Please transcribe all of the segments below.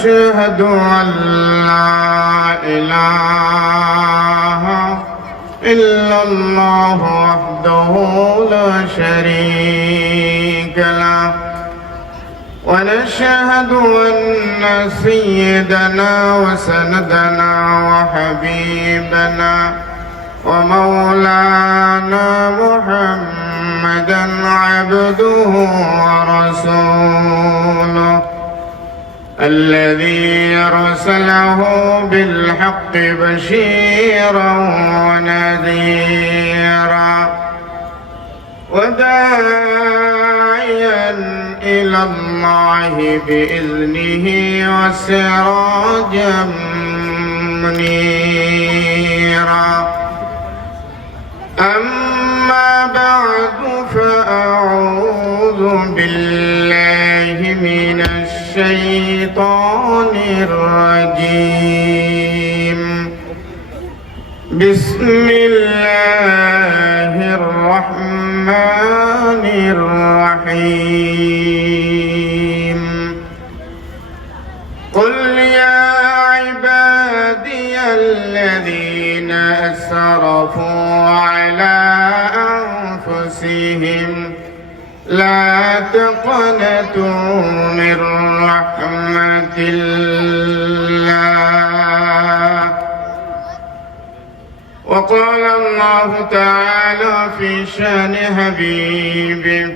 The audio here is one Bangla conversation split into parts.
ونشهد أن لا إله إلا الله وحده لا شريك له ونشهد أن سيدنا وسندنا وحبيبنا ومولانا محمدا عبده ورسوله الذي أرسله بالحق بشيرا ونذيرا وداعيا إلى الله بإذنه وسراجا منيرا أما بعد فأعوذ بالله من الشيطان الرجيم بسم الله الرحمن الرحيم قل يا عبادي الذين أسرفوا على أنفسهم لا تقنطوا من رحمة الله وقال الله تعالى في شأن حبيبه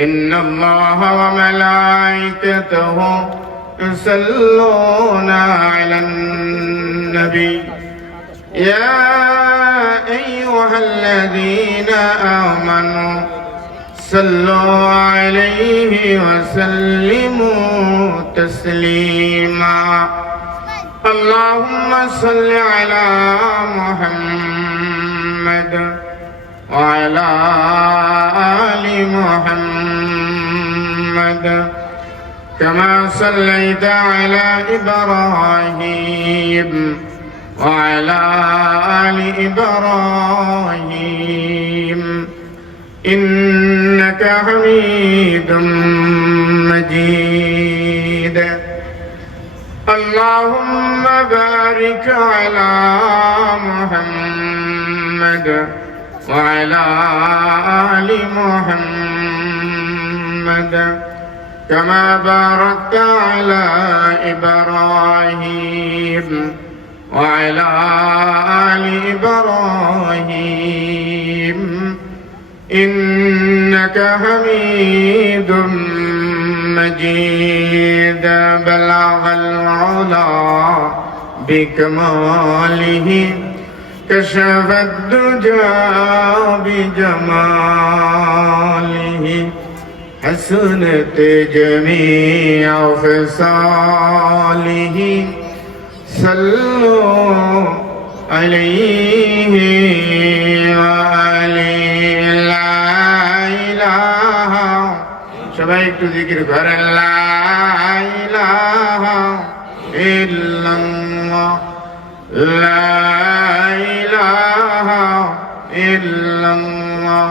إن الله وملائكته يصلون على النبي يا أيها الذين آمنوا صلوا عليه وسلموا تسليما اللهم صل على محمد وعلى آل محمد كما صليت على إبراهيم وعلى آل إبراهيم إنك حميد مجيد اللهم بارك على محمد وعلى آل محمد كما باركت على إبراهيم وعلى آل إبراهيم إنك حميد مجيد بلغ العلا بكماله كشف الدجى بجماله حسنت جميع خصاله صلوا عليه وآله لا إله সবাই একটু জিকির করেন লা ইলাহা ইল্লাল্লাহ লা ইলাহা ইল্লাল্লাহ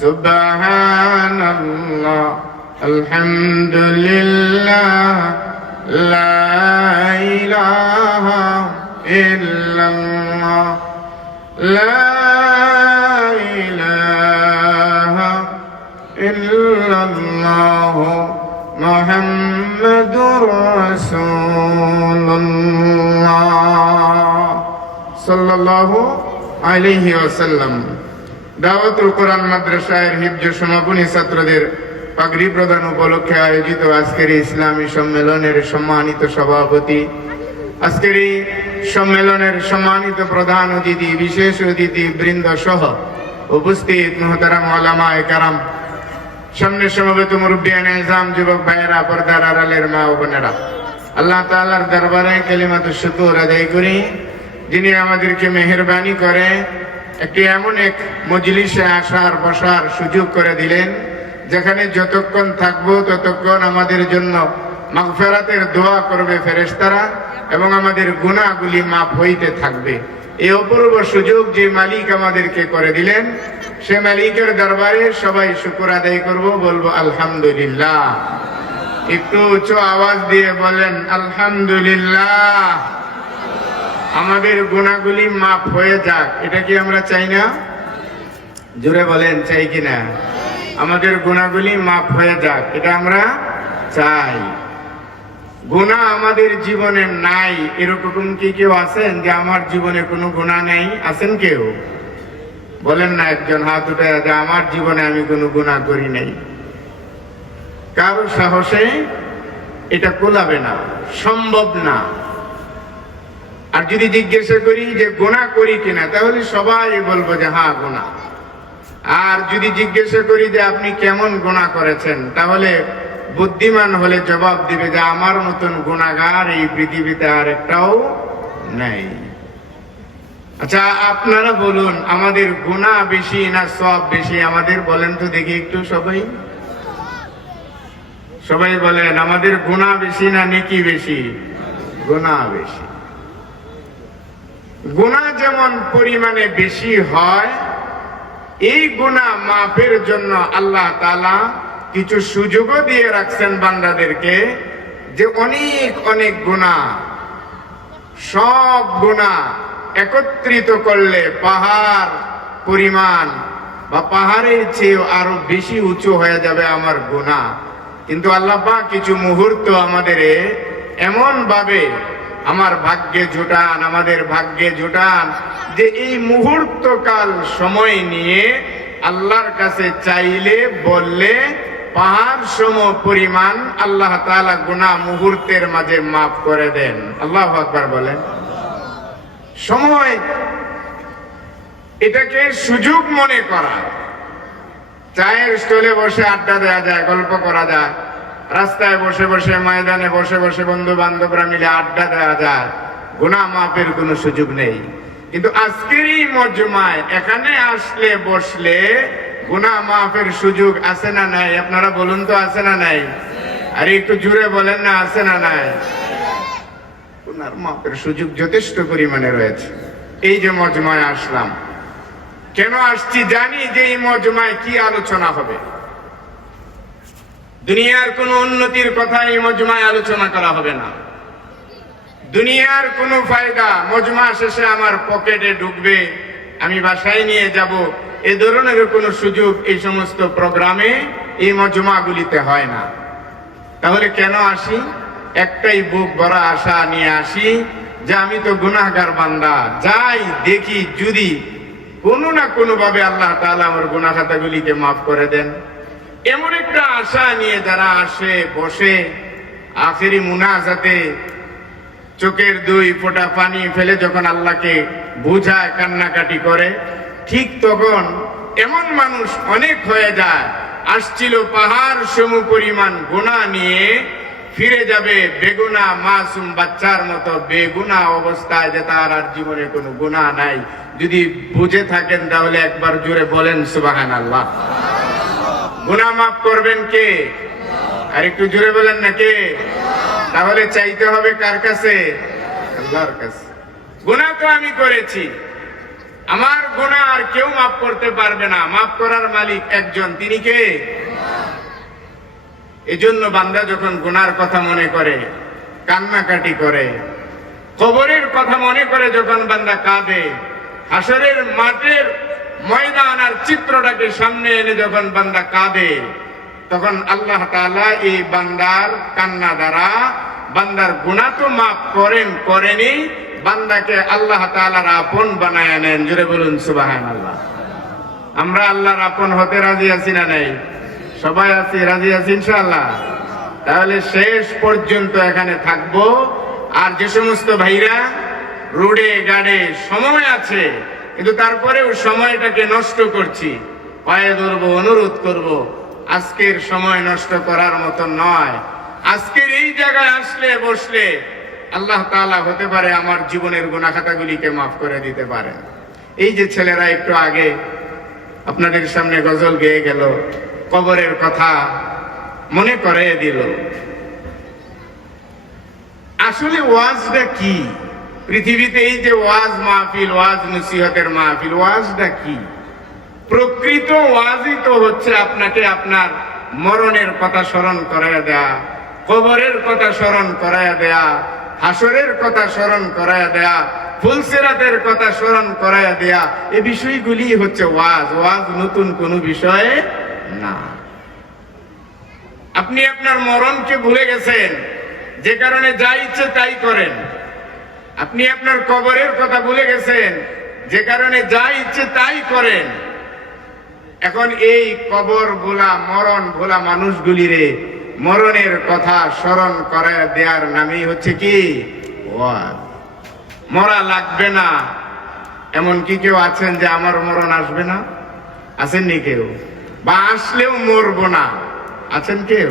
সুবহানাল্লাহ আলহামদুলিল্লাহ লা ইলাহা ইল্লাল্লাহ লা ইলাহা ইল্লাল্লাহ মুহাম্মাদুর রাসূলুল্লাহ সাল্লাল্লাহু আলাইহি ওয়াসাল্লাম। দাওয়াতুল কোরআন মাদ্রাসার হিফজ সমাপনী ছাত্রদের পাগড়ি প্রদান উপলক্ষে আয়োজিত আজকের ইসলামী সম্মেলনের সম্মানিত সভাপতি, আজকের এই সম্মেলনের সম্মানিত প্রধান অতিথি, বিশেষ অতিথি বৃন্দ সহ উপস্থিত মুহতারাম উলামায়ে কেরাম, সামনে সমবেত মুরব্বিয়ানে ইজাম, যুবক ভাইয়েরা, পর্দার আড়ালের মা ও বোনেরা, আল্লাহ তাআলার দরবারে কালিমাতুশ শুকর আদায় করি যিনি আমাদেরকে মেহেরবানি করে একটি এমন এক মজলিসে আসার বসার সুযোগ করে দিলেন যেখানে যতক্ষণ থাকবো ততক্ষণ আমাদের জন্য মাগফিরাতের দোয়া করবে ফেরেশতারা এবং আমাদের গুনাহগুলি মাফ হইতে থাকবে। এই অপূর্ব সুযোগ যে মালিক আমাদেরকে করে দিলেন সে মালিকের দরবারে সবাই শুকর আদায় করব, বলবো আলহামদুলিল্লাহ। একটু উচ্চ আওয়াজ দিয়ে বলেন আলহামদুলিল্লাহ। আমাদের গুনাহগুলি মাফ হয়ে যাক, এটা কি আমরা চাই না? জোরে বলেন, চাই কিনা? আমাদের গুনাহগুলি মাফ হয়ে যাক, এটা আমরা চাই। গুনাহ আমাদের জীবনে নাই এরকম কি কেউ আছেন যে আমার জীবনে কোনো গুনাহ নেই? আছেন কেউ? বলেন না একজন হাত উঠে যে আমার জীবনে আমি কোনো গুনাহ করি নাই। কারো সাহসে এটা কোলাবে না, সম্ভব না। আর যদি জিজ্ঞাসা করি যে গুনাহ করি কিনা, তাহলে সবাই বলবো যে হ্যাঁ গুনাহ। আর যদি জিজ্ঞাসা করি যে আপনি কেমন গুনাহ করেছেন, তাহলে বুদ্ধিমান হলে জবাব দিবে যে আমার মতন গুনাহগার এই পৃথিবীতে আর একটাও নাই। আচ্ছা আপনারা বলুন, আমাদের গুনাহ বেশি না সওয়াব বেশি? আমাদের বলেন তো দেখি একটু সবাই। সবাই বলেন, আমাদের গুনাহ বেশি না নেকি বেশি? গুনাহ বেশি। গুনাহ যেমন পরিমাণে বেশি হয়, এই গুনাহ মাফের জন্য আল্লাহ তাআলা কিছু সুযোগও দিয়ে রাখছেন বান্দাদেরকে, যে অনেক অনেক গুনাহ, সব গুনাহ একত্রিত করলে পাহাড় পরিমাণ বা পাহাড়ের চেয়ে আরো বেশি উঁচু হয়ে যাবে আমার গুনাহ। কিন্তু আল্লাহ পাক কিছু মুহূর্ত আমাদের এমন ভাবে আমার ভাগ্যে জোটান, আমাদের ভাগ্যে জোটান, যে এই মুহূর্তকাল সময় নিয়ে আল্লাহর কাছে চাইলে বললে পাহাড় সম পরিমাণ আল্লাহ তাআলা গুনাহ মুহূর্তের মাঝে মাফ করে দেন। আল্লাহু আকবার বলেন। সময়, এটাকে সুযোগ মনে করা। চায়ের স্টলে বসে আড্ডা দেওয়া যায়, গল্প করা যায়, রাস্তায় বসে বসে, ময়দানে বসে বসে বন্ধু বান্ধবরা মিলে আড্ডা দেওয়া যায়, গুনাহ মাফের কোনো সুযোগ নেই। কিন্তু আজকের এই মজমায় এখানে আসলে বসলে গুনাহ মাফের সুযোগ আছে না নাই? আপনারা বলুন তো, আছে না নাই? আর একটু জোরে বলেন না, আছে না নাই? গুনাহ মাফের সুযোগ যথেষ্ট পরিমাণে রয়েছে। এই যে মজমায় আসলাম, কেন আসছি? জানি যে এই মজমায় কি আলোচনা হবে। দুনিয়ার কোন উন্নতির কথা এই মজমায় আলোচনা করা হবে না। দুনিয়ার কোনো ফায়দা মজমা শেষে আমার পকেটে ঢুকবে, আমি বাসায় নিয়ে যাব, এ ধরনের কোনো সুযোগ এই সমস্ত প্রোগ্রামে, এই মজমাগুলিতে হয় না। তাহলে কেন আসি? একটাই বুক ভরা আশা নিয়ে আসি যে আমি তো গুনাহগার বান্দা, যাই দেখি যদি কোনো না কোনো ভাবে আল্লাহ তাআলা আমার গুনাহ খাতাগুলিকে মাফ করে দেন। এমন একটা আশা নিয়ে যারা আসে বসে, আখেরি মুনাজাতে চোখের দুই ফোঁটা পানি ফেলে যখন আল্লাহকে বুঝায়, কান্নাকাটি করে, ঠিক তখন এমন মানুষ অনেক হয়ে যায়, আসছিল পাহাড় সম পরিমাণ গুনাহ নিয়ে, ফিরে যাবে বেগুনাহ মাসুম বাচ্চার মতো বেগুনাহ অবস্থায়, যে তার আর জীবনে কোনো গুনাহ নাই। যদি বুঝে থাকেন তাহলে একবার জোরে বলেন সুবহানাল্লাহ। গুনাহ মাফ করবেন কে? আর একটু জোরে বলেন না কে? তাহলে চাইতে হবে কার কাছে? আল্লাহর কাছে। গুনাহ তো আমি করেছি, আমার গুনাহ আর কেউ মাফ করতে পারবে না। মাফ করার মালিক একজন, তিনি কে? এজন্য বান্দা যখন গুনার কথা মনে করে কান্নাকাটি করে, কবরের কথা মনে করে যখন বান্দা কাঁদে, হাসরের মাঠের ময়দান আর চিত্রটাকে সামনে এনে যখন বান্দা কাঁদে, তখন আল্লাহ তাআলা এই বান্দার কান্না দ্বারা বান্দার গুনাহ তো মাফ করেনি, বান্দাকে আল্লাহ তাআলার আপন বানায় নেন। জোরে বলুন সুবহানাল্লাহ। আমরা আল্লাহর আপন হতে রাজি আছি না নাই? সবাই আছি, রাজি আছি ইনশাআল্লাহ। তাহলে শেষ পর্যন্ত এখানে থাকবো। আর যে সমস্ত ভাইরা রোডে গাড়ে সময় আছে, কিন্তু তারপরেও সময়টাকে নষ্ট করছি, পায়ে ধরবো, অনুরোধ করব, আজকের সময় নষ্ট করার মতো নয়। আজকের এই জায়গায় আসলে বসলে আল্লাহ তাআলা হতে পারে আমার জীবনের গুনাহ খাতাগুলিকে মাফ করে দিতে পারেন। এই যে ছেলেরা একটু আগে আপনাদের সামনে গজল গেয়ে গেল, কবরের কথা মনে করিয়ে দিল। আসলে ওয়াজটা কি? পৃথিবীতে এই যে ওয়াজ মাহফিল, ওয়াজ নসিহতের মাহফিল, ওয়াজটা কি? প্রকৃত ওয়াজই তো হচ্ছে আপনাকে আপনার মরণের কথা স্মরণ করিয়ে দেয়া, কবরের কথা স্মরণ করায়া দেয়া, হাসরের কথা স্মরণ করায়া দেয়া, ফুলসিরাতের কথা স্মরণ করায়া দেয়া, এই বিষয়গুলি হচ্ছে ওয়াজ। ওয়াজ নতুন কোনো বিষয় না। আপনি আপনার মরণকে ভুলে গেছেন, যে কারণে যা ইচ্ছে তাই করেন। আপনি আপনার কবরের কথা ভুলে গেছেন, যে কারণে যা ইচ্ছে তাই করেন। এখন এই কবর ভোলা, মরণ ভোলা মানুষগুলিরে মরণের কথা স্মরণ করায় দেওয়ার নামই হচ্ছে কি ওয়াজ। মরা লাগবে না এমন কি কেউ আছেন যে আমার মরণ আসবে না? আছেননি কেউ? বা আসলেও মরবো না আছেন কেউ?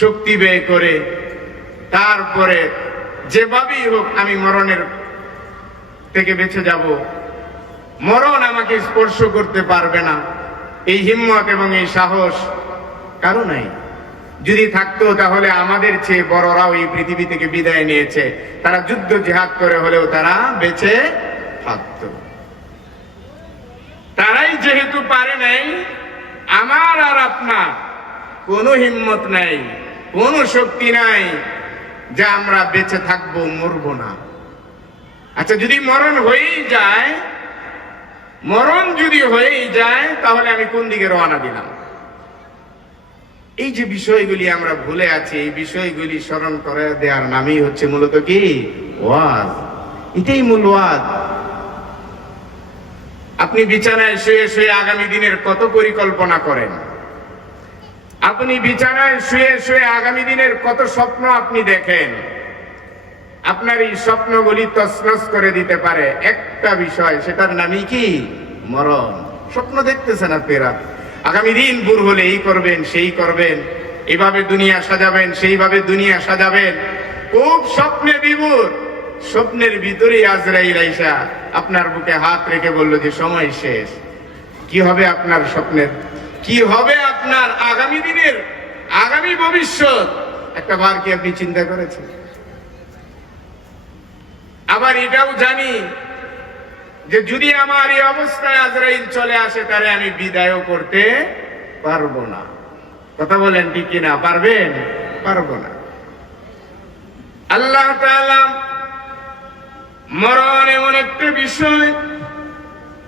শক্তি ব্যয় করে তারপরে যেভাবেই হোক আমি মরণের থেকে বেঁচে যাব, মরণ আমাকে স্পর্শ করতে পারবে না, এই হিম্মত এবং এই সাহস কারো নাই। যদি থাকতো তাহলে আমাদের চেয়ে বড়রাও এই পৃথিবী থেকে বিদায় নিয়েছে, তারা যুদ্ধ জিহাদ করে হলেও তারা বেঁচে থাকত। তারাই যেহেতু পারে নাই, আমার আর আপনার কোনো হিম্মত নাই, কোনো শক্তি নাই যে আমরা বেঁচে থাকবো, মরবো না। আচ্ছা, যদি মরণ হয়েই যায়, মরণ যদি হয়েই যায়, তাহলে আমি কোন দিকে রওনা দিলাম? এই যে বিষয়গুলি আমরা ভুলে আছি, এই বিষয়গুলি স্মরণ করে দেওয়ার নামই হচ্ছে মূলত কি ওয়াজ। এটাই মূল ওয়াজ। আপনি বিছানায় শুয়ে শুয়ে আগামী দিনের কত পরিকল্পনা করেন, আপনি বিছানায় শুয়ে শুয়ে আগামী দিনের কত স্বপ্ন আপনি দেখেন। আপনার এই স্বপ্নগুলি তছনছ করে দিতে পারে একটা বিষয়, সেটার নামই কি মরণ। স্বপ্ন দেখতেছেন আপনারা, আগামী দিন ভোর হলে এই করবেন, সেই করবেন, এইভাবে দুনিয়া সাজাবেন, সেইভাবে দুনিয়া সাজাবেন, খুব স্বপ্নে বিভোর। স্বপ্নের ভিতরেই আজরাইল আইসা আপনার বুকে হাত রেখে বললো যে সময় শেষ। কি হবে আপনার স্বপ্নের? কি হবে আপনার আগামী দিনের, আগামী ভবিষ্যৎ? একটা বার কি আপনি চিন্তা করেছেন? আবার এটাও জানি যে যদি আমার এই অবস্থায় আজরাইল চলে আসে, তাহলে আমি বিদায়ও করতে পারবো না। কথা বলেন ঠিক কিনা? পারবেন? পারবো না। আল্লাহ তাআলা মরণ এমন একটা বিষয়,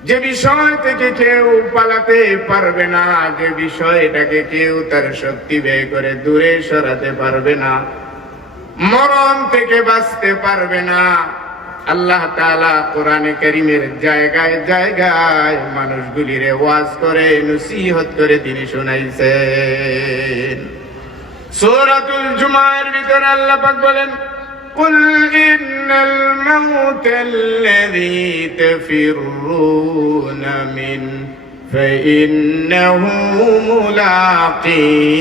যে বিষয় থেকে কেউ পালাতে পারবে না, যে বিষয়টাকে কেউ তার শক্তি ব্যয় করে দূরে সরাতে পারবে না, মরণ থেকে বাঁচতে পারবে না। আল্লাহ তাআলা কোরআনে কারীমের জায়গায় জায়গায় মানুষগুলিরে ওয়াজ করে, নসিহত করে তিনি শোনাইছেন। সূরাতুল জুমার ভিতরে আল্লাহ পাক বলেন, কুল ইন্নাল মাউতাল্লাযী তাফিরুনা মিন ফাইন্নাহু মুলাকীকুম।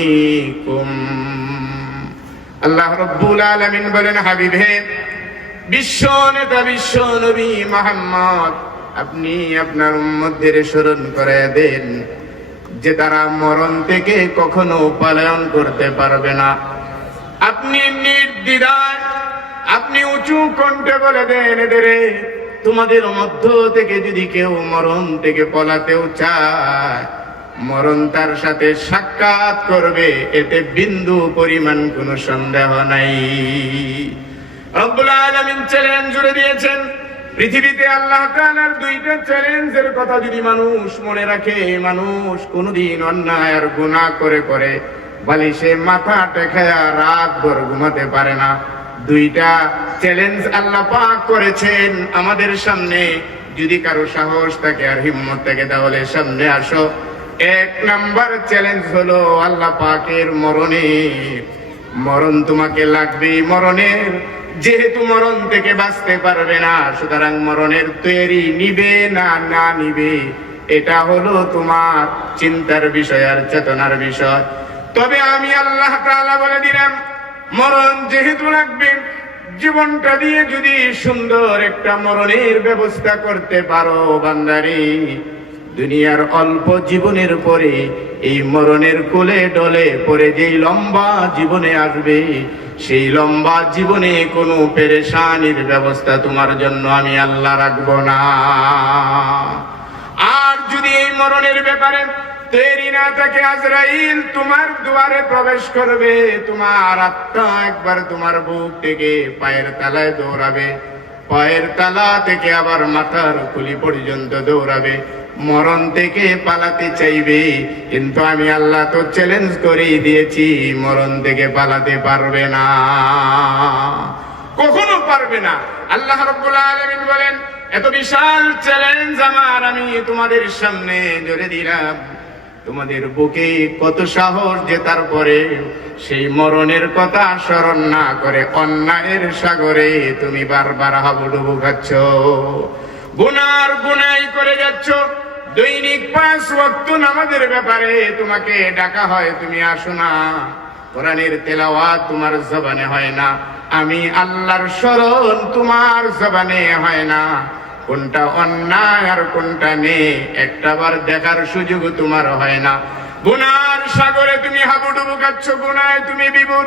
আল্লাহ রাব্বুল আলামিন বলেন, হাবিবে, বিশ্ব নেতা, বিশ্ব নবী মুহাম্মদ, আপনি আপনার উম্মতদের স্মরণ করে দেন যে তারা মরণ থেকে কখনো পলায়ন করতে পারবে না। আপনি নির্দ্বিধায়, আপনি উঁচু কণ্ঠে বলে দেন, এদেরে তোমাদের মধ্য থেকে যদি কেউ মরণ থেকে পলাতেও চায়, মরণ তার সাথে সাক্ষাৎ করবে, এতে বিন্দু পরিমাণ কোনো সন্দেহ নাই। রব্বুল আলামিন চ্যালেঞ্জ জুড়ে দিয়েছেন। পৃথিবীতে আল্লাহ তাআলার দুইটা চ্যালেঞ্জের কথা যদি মানুষ মনে রাখে, মানুষ কোনোদিন অন্যায় আর গুনাহ করে করে বালিশে মাথা টেকায়া রাত ভর ঘুমাতে পারে না। দুইটা চ্যালেঞ্জ আল্লাহ পাক করেছেন আমাদের সামনে। যদি কারো সাহস থাকে আর হিম্মত থাকে, তাহলে সামনে আসো। এক নাম্বার চ্যালেঞ্জ হলো আল্লাহ পাকের মরণের। মরণ তোমাকে লাগবে, মরণের, যেহেতু মরণ থেকে বাঁচতে পারবে না, সুতরাং মরণের তৈরি নিবে না না নিবে, এটা হলো তোমার চিন্তার বিষয় আর চেতনার বিষয়। তবে আমি আল্লাহ তাআলা বলে দিলাম, মরণ যেহেতু লাগবে, জীবনটা দিয়ে যদি সুন্দর একটা মরণের ব্যবস্থা করতে পারো বান্দারে, দুনিয়ার অল্প জীবনের পরে এই মরণের কোলে ডলে পরে যেই লম্বা জীবনে আসবে, সেই লম্বা জীবনে কোনো পেরেশানির ব্যবস্থা তোমার জন্য আমি আল্লাহ রাখবো না। আর যদি এই মরণের ব্যাপারে তৈরি না থাকে আজরাইল তোমার দুয়ারে প্রবেশ করবে, তোমার আত্মা একবার তোমার বুক থেকে পায়ের তলায় দৌড়াবে, পায়ের তলা থেকে আবার মাথার খুলি পর্যন্ত দৌড়াবে, মরণ থেকে পালাতে চাইবে। কিন্তু আমি আল্লাহ তো চ্যালেঞ্জ করেই দিয়েছি, মরণ থেকে পালাতে পারবে না, কখনো পারবে না। আল্লাহ রাব্বুল আলামিন বলেন, এত বিশাল চ্যালেঞ্জ আমার আমি তোমাদের সামনে জুড়ে দিলাম, তোমাদের বুকে কত সাহস যে তারপরে সেই মরণের কথা স্মরণ না করে অন্যায়ের সাগরে তুমি বারবার হাবুডুবু খাচ্ছ, গুনার গুনাই করে যাচ্ছ। দৈনিক 5 ওয়াক্ত নামাজের ব্যাপারে তোমাকে ডাকা হয়, তুমি আসো না। কোরআনের তেলাওয়াত তোমার জবানে হয় না, আমি আল্লাহর স্মরণ তোমার জবানে হয় না। কোনটা অন্যায় আর কোনটা নেই একটাবার দেখার সুযোগ তোমার হয় না। গুনার সাগরে তুমি হাবুডুবু খাচ্ছ, গুনায় তুমি বিভোর।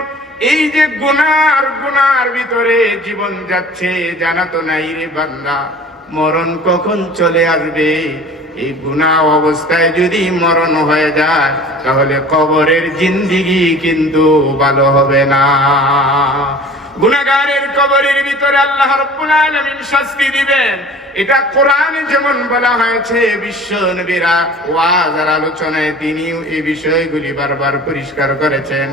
এই যে গুনার ভিতরে জীবন যাচ্ছে, জানা তো নাই রে বান্দা মরণ কখন চলে আসবে। এই গুনাহ অবস্থায় যদি মরণ হয়ে যায় তাহলে কবরের জিন্দেগি কিন্তু ভালো হবে না। গুনাহগারের কবরের ভিতরে আল্লাহ রাব্বুল আলামিন শাস্তি দিবেন, এটা কোরআনে যেমন বলা হয়েছে, বিশ্ব নবীরা ওয়াজ আর আলোচনায় তিনিও এই বিষয়গুলি বারবার পরিষ্কার করেছেন।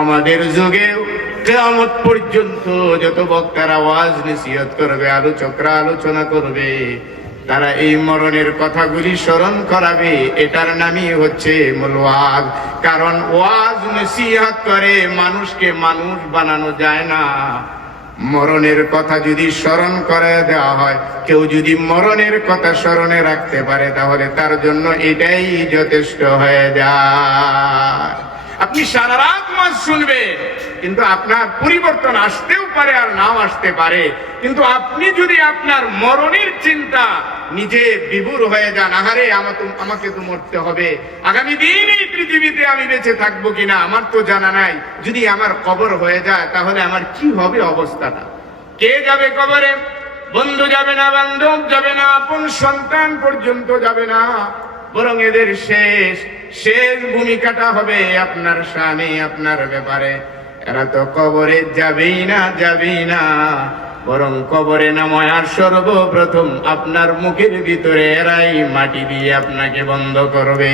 আমাদের যুগেও কিয়ামত পর্যন্ত যত বক্তারা ওয়াজ নসিহত করবে, আলোচকরা আলোচনা করবে, তারা এই মরণের কথাগুলি স্মরণ করাবে। এটার নামই হচ্ছে মূল ওয়াজ। কারণ ওয়াজ নসিহত করে মানুষকে মানুষ বানানো যায় না। মরণের কথা যদি স্মরণ করে দেওয়া হয়, কেউ যদি মরণের কথা স্মরণে রাখতে পারে তাহলে তার জন্য এটাই যথেষ্ট হয়ে যায়। আপনি সারা রাত ওয়াজ শুনবেন, কিন্তু আপনার পরিবর্তন আসতেও পারে আর নাও আসতে পারে। কিন্তু আপনি যদি আপনার মরণের চিন্তা নিজে বিভোর হয়ে যান, আহারে আমাকে তো মরতে হবে, আগামী দিন এই পৃথিবীতে আমি বেঁচে থাকবো কিনা আমার তো জানা নাই, যদি আমার কবর হয়ে যায় তাহলে আমার কি হবে অবস্থাটা। কে যাবে কবরে? বন্ধু যাবে না, বান্ধব যাবে না, আপন সন্তান পর্যন্ত যাবে না, বরং এদের শেষ ভূমিকাটা হবে আপনার শানে, আপনার ব্যাপারে। এরা তো কবরে যাবেই না, বরং কবরে নামার সর্বপ্রথম আপনার মুখের ভিতরে এরাই মাটি দিয়ে আপনাকে বন্ধ করবে।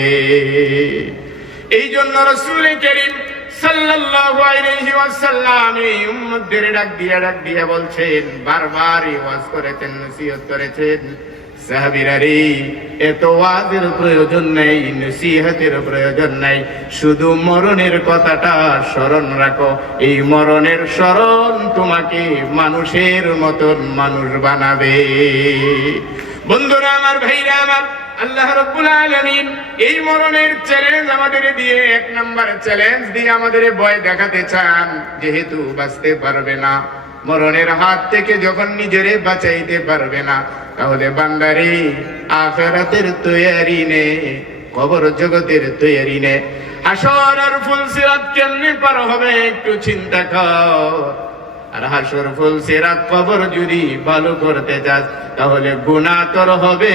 এই জন্য রাসূল করিম সাল্লাল্লাহু আলাইহি ওয়াসাল্লাম এই উম্মতদের ডাক দিয়ে বলছেন, বারবার ওয়াজ করেছেন, নসিহত করেছেন, সাহাবীরা রে, এত ওয়াজের প্রয়োজন নেই, নসিহতের প্রয়োজন নেই, শুধু মরণের কথাটা স্মরণ রাখো। এই মরণের স্মরণ তোমাকে মানুষের মতন মানুষ বানাবে। বন্ধুরা আমার, ভাইরা আমার, আল্লাহ রাব্বুল আলামিন এই মরণের চ্যালেঞ্জ আমাদের দিয়ে, 1 নাম্বার চ্যালেঞ্জ দিয়ে আমাদের ভয় দেখাতে চান। যেহেতু বাঁচতে পারবে না, মরণের হাত থেকে যখন নিজেরে বাঁচাইতে পারবে না, তাহলে বান্দারে আখিরাতের তৈয়ারি নে, কবর জগতের তৈয়ারি নে। হাসর আর ফুলসিরাত কেমনে পার হবে একটু চিন্তা কর। আর হাসর ফুলসিরাত কবর যদি ভালো করতে চাস তাহলে গুনাহ তোর হবে,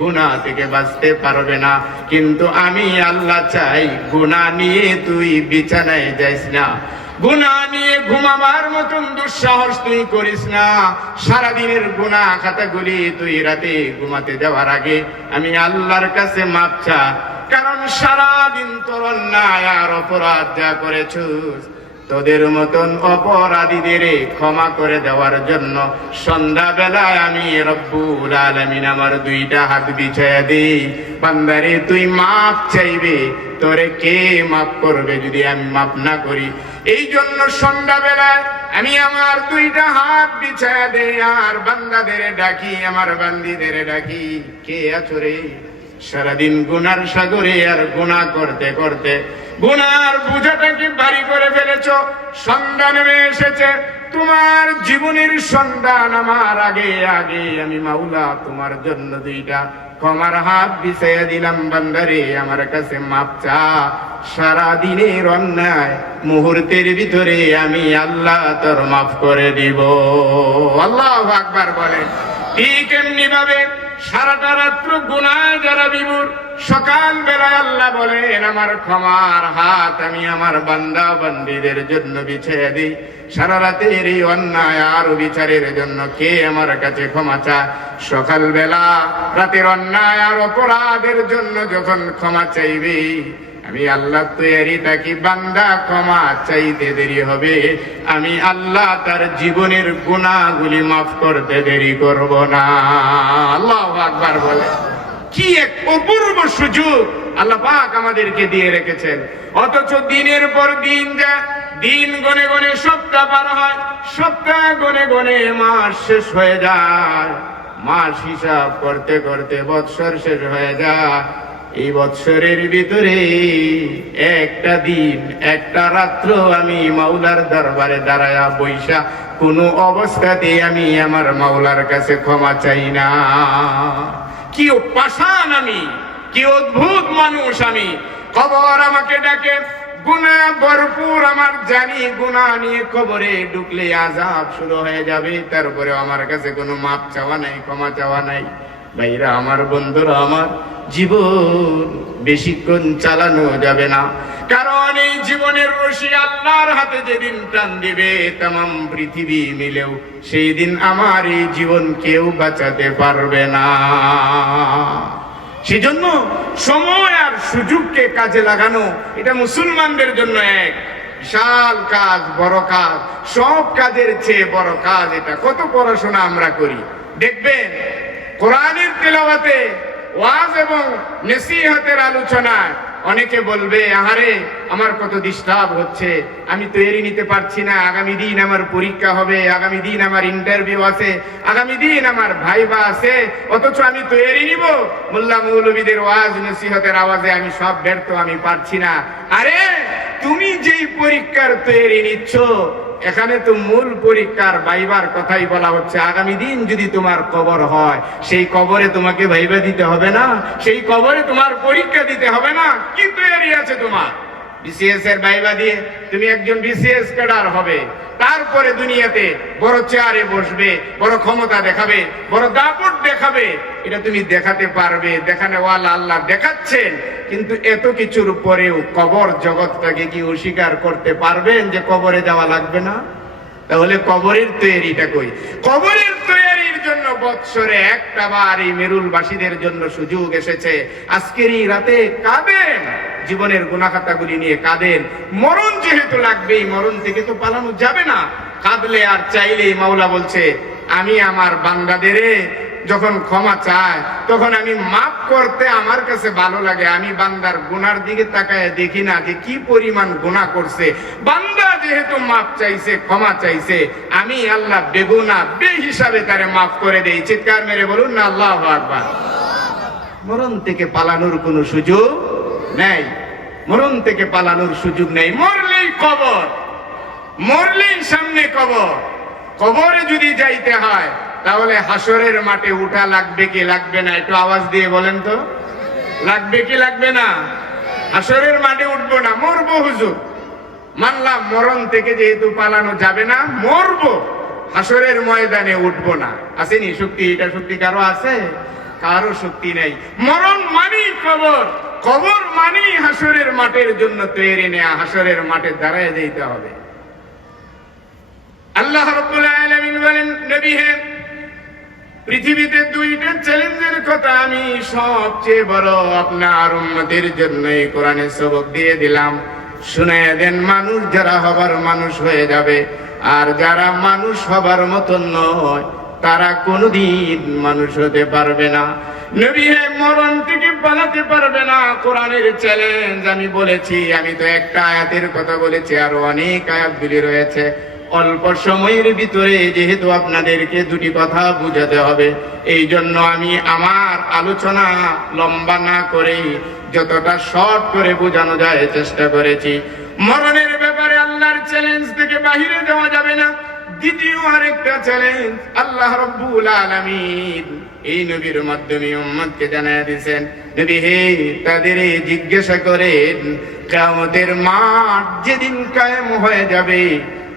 গুনাহ থেকে বাঁচতে পারবে না। কিন্তু আমি আল্লাহ চাই গুনাহ নিয়ে তুই বিছানায় যাইস না, গুনাহ নিয়ে ঘুমাবার মতন দুঃসাহস তুই করিস না। সারাদিনের গুনাহ খাতাগুলি তুই রাতে ঘুমাতে যাওয়ার আগে আমি আল্লাহর কাছে মাপ চা। কারণ সারাদিন তোর অন্যায় আর অপরাধ যা করেছিস, তোদের মতন অপরাধীদের ক্ষমা করে দেওয়ার জন্য সন্ধ্যাবেলায় আমি রব্বুল আলামিন আমার 2টা হাত বিছায়া দেই। বান্দারে তুই মাপ চাইবে, তোরে কে মাপ করবে যদি আমি মাপ না করি? এই জন্য সন্ধ্যাবেলায় আমি আমার 2টা হাত বিছায়া দেই আর বান্দাদের ডাকি, আমার বান্দীদের ডাকি, কে আছো রে? সারাদিন গুনার সাগরে আর গুনাহ করতে করতে গুনার বোঝাটাকে ভারী করে ফেলেছ। সন্ধ্যা নেমে এসেছে, তোমার জীবনের সন্ধ্যা নামার আগে আমি মাওলা তোমার জন্য 2টা ক্ষমার হাত বিছাইয়া দিলাম। বান্দারে আমার কাছে মাপ চা। সারাদিনের অন্যায় মুহূর্তের ভিতরে আমি আল্লাহ তোর মাফ করে দিব। আল্লাহু আকবার বলেন। ঠিক এমনি ভাবে সারাটা রাত্র গুনায় যারা বিমূঢ়, সকাল বেলায় আল্লাহ বলেন আমার ক্ষমার হাত আমি আমার বান্দা বান্দীদের জন্য বিছিয়ে দিই। সারা রাতের এই অন্যায় আর বিচারের জন্য কে আমার কাছে ক্ষমা চায়? সকাল বেলা রাতের অন্যায় আর অপরাধের জন্য যখন ক্ষমা চাইবে, আমি আল্লাহ তৈরি থাকি বান্দা ক্ষমা চাইতে দেরি হবে, আমি আল্লাহ তার জীবনের গুনাহগুলি মাফ করতে দেরি করব না। আল্লাহু আকবার বলে। কি এক অপূর্ব সুযোগ আল্লাহ পাক আমাদেরকে দিয়ে রেখেছেন। অথচ দিনের পর দিন যায়, দিন গনে গনে সপ্তাহ পার হয়, সপ্তাহ গনে গনে মাস শেষ হয়ে যায়, মাস হিসাব করতে করতে বৎসর শেষ হয়ে যায়। এই বৎসরের ভিতরে একটা দিন একটা রাত্র আমি মাওলার দরবারে দাঁড়ায়া বৈশা কোনো অবস্থাতেই আমি আমার মাওলার কাছে ক্ষমা চাই না। কি পাষাণ আমি, কি অদ্ভুত মানুষ আমি। কবর আমাকে ডাকে, গুনাহ ভরপুর আমার জানি, গুনাহ নিয়ে কবরে ঢুকলে আযাব শুরু হয়ে যাবে, তারপরে আমার কাছে কোনো মাপ চাওয়া নাই, ক্ষমা চাওয়া নাই। ভাইরা আমার, বন্ধুরা আমার, জীবন বেশিক্ষণ চালানো যাবে না, কারণ এই জীবনের রশি আল্লাহর হাতে যেদিন টান দিবে তামাম পৃথিবী মিলেও সেই দিন আমার এই জীবন কেউ বাঁচাতে পারবে না। সেজন্য সময় আর সুযোগকে কাজে লাগানো এটা মুসলমানদের জন্য এক বিশাল কাজ, বড় কাজ। সব কাজের চেয়ে বড় কাজ এটা। কত পড়াশোনা আমরা করি, দেখবেন কোরআনের তেলাওয়াতে, ওয়াজ এবং নসিহতের আলোচনায় অনেকে বলবে আহারে আমার কত ডিস্টার্ব হচ্ছে, আমি তৈরি নিতে পারছি না, আগামী দিন আমার পরীক্ষা হবে, আগামী দিন আমার ইন্টারভিউ আছে, আগামী দিন আমার ভাইবা আছে, অথচ আমি তৈরি নিব। মোল্লা মৌলবীদের ওয়াজ নসিহতের আওয়াজে আমি সব ব্যর্থ, আমি পারছি না। আরে তুমি যেই পরীক্ষার তৈরি নিচ্ছ, এখানে তো মূল পরীক্ষার ভাইবার কথাই বলা হচ্ছে। আগামী দিন যদি তোমার কবর হয়, সেই কবরে তোমাকে ভাইবা দিতে হবে না? সেই কবরে তোমার পরীক্ষা দিতে হবে না? কি তৈরি আছে তোমার? বিসিএস এর ভাইবা দিয়ে তুমি একজন বিসিএস ক্যাডার হবে, তারপরে দুনিয়াতে বড় চেয়ারে বসবে, বড় ক্ষমতা দেখাবে, বড় দাপট দেখাবে। এটা তুমি দেখাতে পারবে, দেখানে ওয়ালা আল্লাহ দেখাচ্ছেন। কিন্তু এত কিছুর পরেও কবর জগৎটাকে কি অস্বীকার করতে পারবেন যে কবরে যাওয়া লাগবে না? তাহলে কবরের তৈরিটা কই? কবরের তৈরির জন্য বৎসরে একটা বার এই মেরুলবাসীদের জন্য সুযোগ এসেছে। আজকের এই রাতে কাঁদেন, জীবনের গুনাহখাতাগুলি নিয়ে কাঁদেন। মরণ যেহেতু লাগবে, এই মরণ থেকে তো পালানো যাবে না। কাঁদলে আর চাইলেই মাওলা বলছে আমি আমার বান্দাদেরে যখন ক্ষমা চায় তখন আমি মাফ করতে আমার কাছে ভালো লাগে। আমি বান্দার গুনার দিকে তাকায় দেখি না যে কি পরিমাণ গুনাহ করছে। বান্দা যেহেতু মাফ চাইছে, ক্ষমা চাইছে, আমি আল্লাহ বেগুনা বেহিসাবে তারে মাফ করে দেই। চিৎকার মেরে বলুন না আল্লাহু আকবার। মরণ থেকে পালানোর কোনো সুযোগ নেই, মরণ থেকে পালানোর সুযোগ নেই। মরলেই কবর, মরলেই সামনে কবর। কবরে যদি যাইতে হয় তাহলে হাসরের মাঠে উঠা লাগবে কি লাগবে না? একটু আওয়াজ দিয়ে বলেন তো, লাগবে কি লাগবে না? হাসরের মাঠে উঠবো না, মরবো হুজুর। মানলাম মরণ থেকে যেহেতু পালানো যাবে না, মরবো, হাসরের ময়দানে উঠবো না। আসেনি শক্তি? এটা শক্তি কারো আছে? কারো শক্তি নেই। মরণ মানেই কবর, কবর মানেই হাসরের মাঠের জন্য তৈরি নেয়া। হাসরের মাঠে দাঁড়ায় যেতে হবে। আল্লাহ রাব্বুল আলামিন বলেন, নবী হে, পৃথিবীতে দুইটা চ্যালেঞ্জের কথা আমি সবচেয়ে বড় আপনার উম্মতের জন্য এই কোরআনে সবক দিয়ে দিলাম। শুনে দেন, মানুষ যারা হবার মানুষ হয়ে যাবে, আর যারা মানুষ হবার মতন নয় তারা কোনোদিন মানুষ হতে পারবে না। নবী হে, মরণ থেকে পালাতে পারবে না। কোরআনের চ্যালেঞ্জ আমি বলেছি, আমি তো একটা আয়াতের কথা বলেছি, আরো অনেক আয়াতগুলি রয়েছে। অল্প সময়ের ভিতরে যেহেতু আপনাদেরকে দুটি কথা বুঝাতে হবে, এই জন্য আমি আমার আলোচনা লম্বা না করে যতটা শর্ট করে বোঝানো যায় চেষ্টা করেছি। মরণের ব্যাপারে আল্লাহর চ্যালেঞ্জ থেকে বাহিরে যাওয়া যাবে না। দ্বিতীয় আরেকটা চ্যালেঞ্জ আল্লাহ রাব্বুল আলামিন এই নবীর মাধ্যমে উম্মতকে জানায় দিয়েছেন, নবী হে, তাদের জিজ্ঞাসা করেন কিয়ামতের মাঠ যেদিন কায়েম হয়ে যাবে,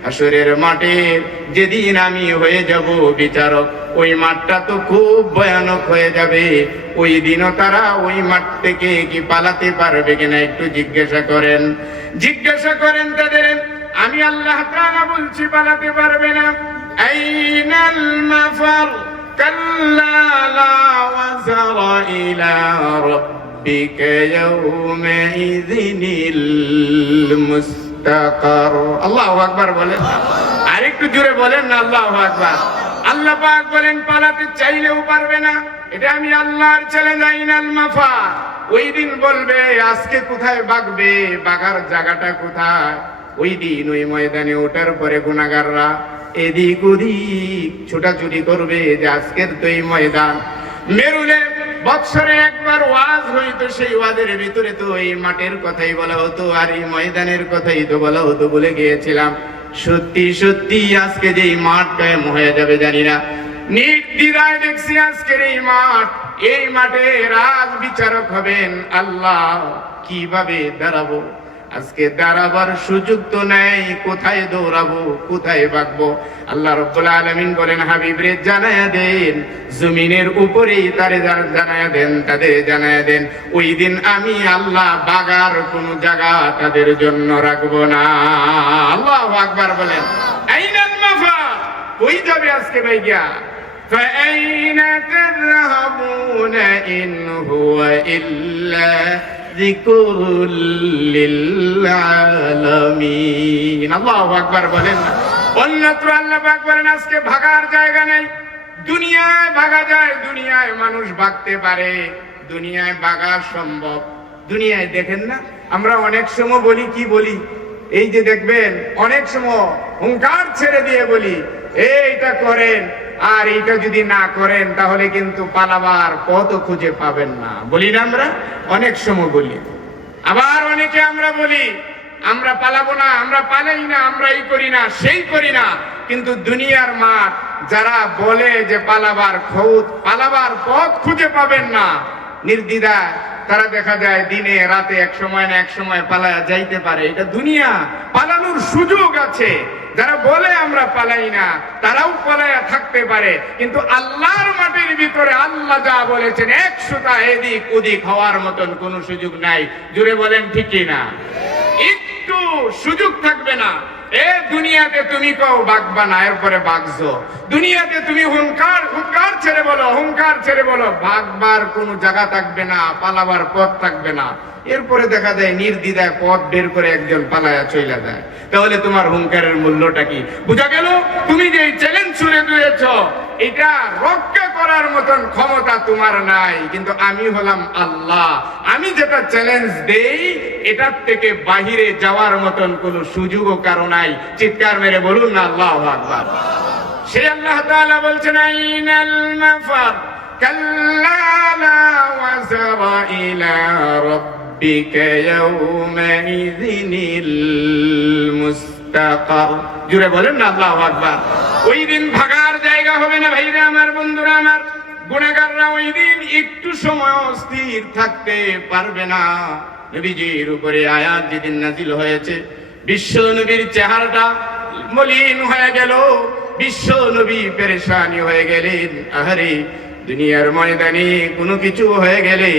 হাসরের মাঠে যেদিন আমি হয়ে যাব বিচারক, ওই মাঠটা তো খুব ভয়ানক হয়ে যাবে। ওই দিনও তারা ওই মাঠ থেকে কি পালাতে পারবে কিনা একটু জিজ্ঞাসা করেন তাদের। আমি আল্লাহ তাআলা বলছি পালাতে পারবে না। আইনাল মাফার কাল্লা লা ওয়াজারা ইলা রাব্বিকা ইয়াওমাইযিনিল মুস্তাকার। আল্লাহু আকবার বলেন, আরেকটু জোরে বলেন না আল্লাহু আকবার। আল্লাহ পাক বলেন পালাতে চাইলেও পারবে না। এটা আমি আল্লাহর চ্যালেঞ্জ। আইনাল মাফার, ওই দিন বলবে আজকে কোথায় বাগবে, বাগার জায়গাটা কোথায়? ওই দিন ওই ময়দানে ওঠার পরে গুনাহগাররা এদিক ওদিক ছোটাছুটি করবে যে আজকের তো এই ময়দান। মেরুলে বৎসরে একবার ওয়াজ হইতো, সেই ওয়াজের ভিতরে তো এই মাঠের কথাই বলা হতো আর এই ময়দানের কথাই তো বলা হতো। বলে গিয়েছিলাম সত্যি সত্যি আজকে যে এই মাঠ কায়েম হয়ে যাবে জানি না। নির্দ্বিধায় দেখছি আজকের এই মাঠ, এই মাঠে রাজ বিচারক হবেন আল্লাহ। কিভাবে দাঁড়াবো? আজকে দাঁড়াবার সুযোগ তো নেই। কোথায় দৌড়াবো, কোথায় ভাগবো? আল্লাহ রাব্বুল আলামিন বলেন হাবিবরে জানায়া দেন, জমিনের উপরেই তারে জানায়া দেন, তাদের জানায়া দেন ওই দিন আমি আল্লাহ বাগার কোনো জায়গা তাদের জন্য রাখবো না। আল্লাহু আকবার বলেন। আইনাল মাফার, কই যাবে আজকে ভাইয়া? ফাআইনা তাযহাবুনা ইন হুয়া ইল্লা যিকরুল লিল আলামিন। আল্লাহু আকবার বলেন। অন্যত্র আল্লাহ পাক বলেন আজকে ভাগার জায়গা নেই। দুনিয়ায় ভাগা যায়, দুনিয়ায় মানুষ ভাগতে পারে, দুনিয়ায় ভাগা সম্ভব। দুনিয়ায় দেখেন না, আমরা অনেক সময় বলি, কি বলি, এই যে দেখবেন অনেক সময় হুঙ্কার ছেড়ে দিয়ে বলি এইটা করেন, আর এইটা যদি না করেন তাহলে কিন্তু পালাবার পথ খুঁজে পাবেন না। বলি না আমরা? অনেক সময় বলি। আবার অনেকে আমরা বলি আমরা পালাবো না, আমরা পালাই না, আমরা এই করি না, সেই করি না। কিন্তু দুনিয়ার মাঠ যারা বলে যে পালাবার পথ খুঁজে পাবেন না, নির্দ্বিধায় তারা দেখা যায় দিনে রাতে এক সময় না এক সময় পালায়া যাইতে পারে। এটা দুনিয়া, পালানোর সুযোগ আছে। যারা বলে আমরা পালাই না তারাও পালায়া থাকতে পারে, কিন্তু আল্লাহর মাটির ভিতরে আল্লাহ যা বলেছেন 100টা এদিক ওদিক হওয়ার মতন কোনো সুযোগ নাই। জুড়ে বলেন ঠিক কি না? একটু সুযোগ থাকবে না। এ দুনিয়াতে তুমি কও বাগবা না, এরপরে বাগছো। দুনিয়াতে তুমি হুঙ্কার ছেড়ে বলো, বাগবার কোনো জায়গা থাকবে না, পালাবার পথ থাকবে না। এরপরে দেখা যায় নির্দ্বিধায় পথ বের করে একজন পালায়া চলে যায়। তাহলে তোমার হুঙ্কারের মূল্যটা কি? বুঝা গেল? তুমি যে চ্যালেঞ্জ ছুড়ে দিয়েছ এটা রক্ষা করার মতন ক্ষমতা তোমার নাই, কিন্তু আমি হলাম আল্লাহ। আমি যেটা চ্যালেঞ্জ দেই এটার থেকে বাহিরে যাওয়ার মতন কোনো সুযোগও কারো নাই। চিৎকার মেরে বলুন না আল্লাহু আকবার। সে আল্লাহ তাআলা বলছেন আইনাল মাফার কাল্লা লা ওয়াজারা ইলা রাব্বিকা ইয়াওমাইযিনিল মুস্তাকার। জুড়ে বলেন না আল্লাহু আকবার। ওই দিন ভাগার জায়গা হবে না ভাইরা আমার, বন্ধুরা আমার। গুনাহগাররা ওই দিন একটু সময় স্থির থাকতে পারবে না। নবীজির উপরে আয়াত যেদিন নাজিল হয়েছে, বিশ্ব নবীর চেহারাটা মলিন হয়ে গেল, বিশ্ব নবী পেরেশানি হয়ে গেলেন। আহারে, দুনিয়ার ময়দানে কোনো কিছু হয়ে গেলে,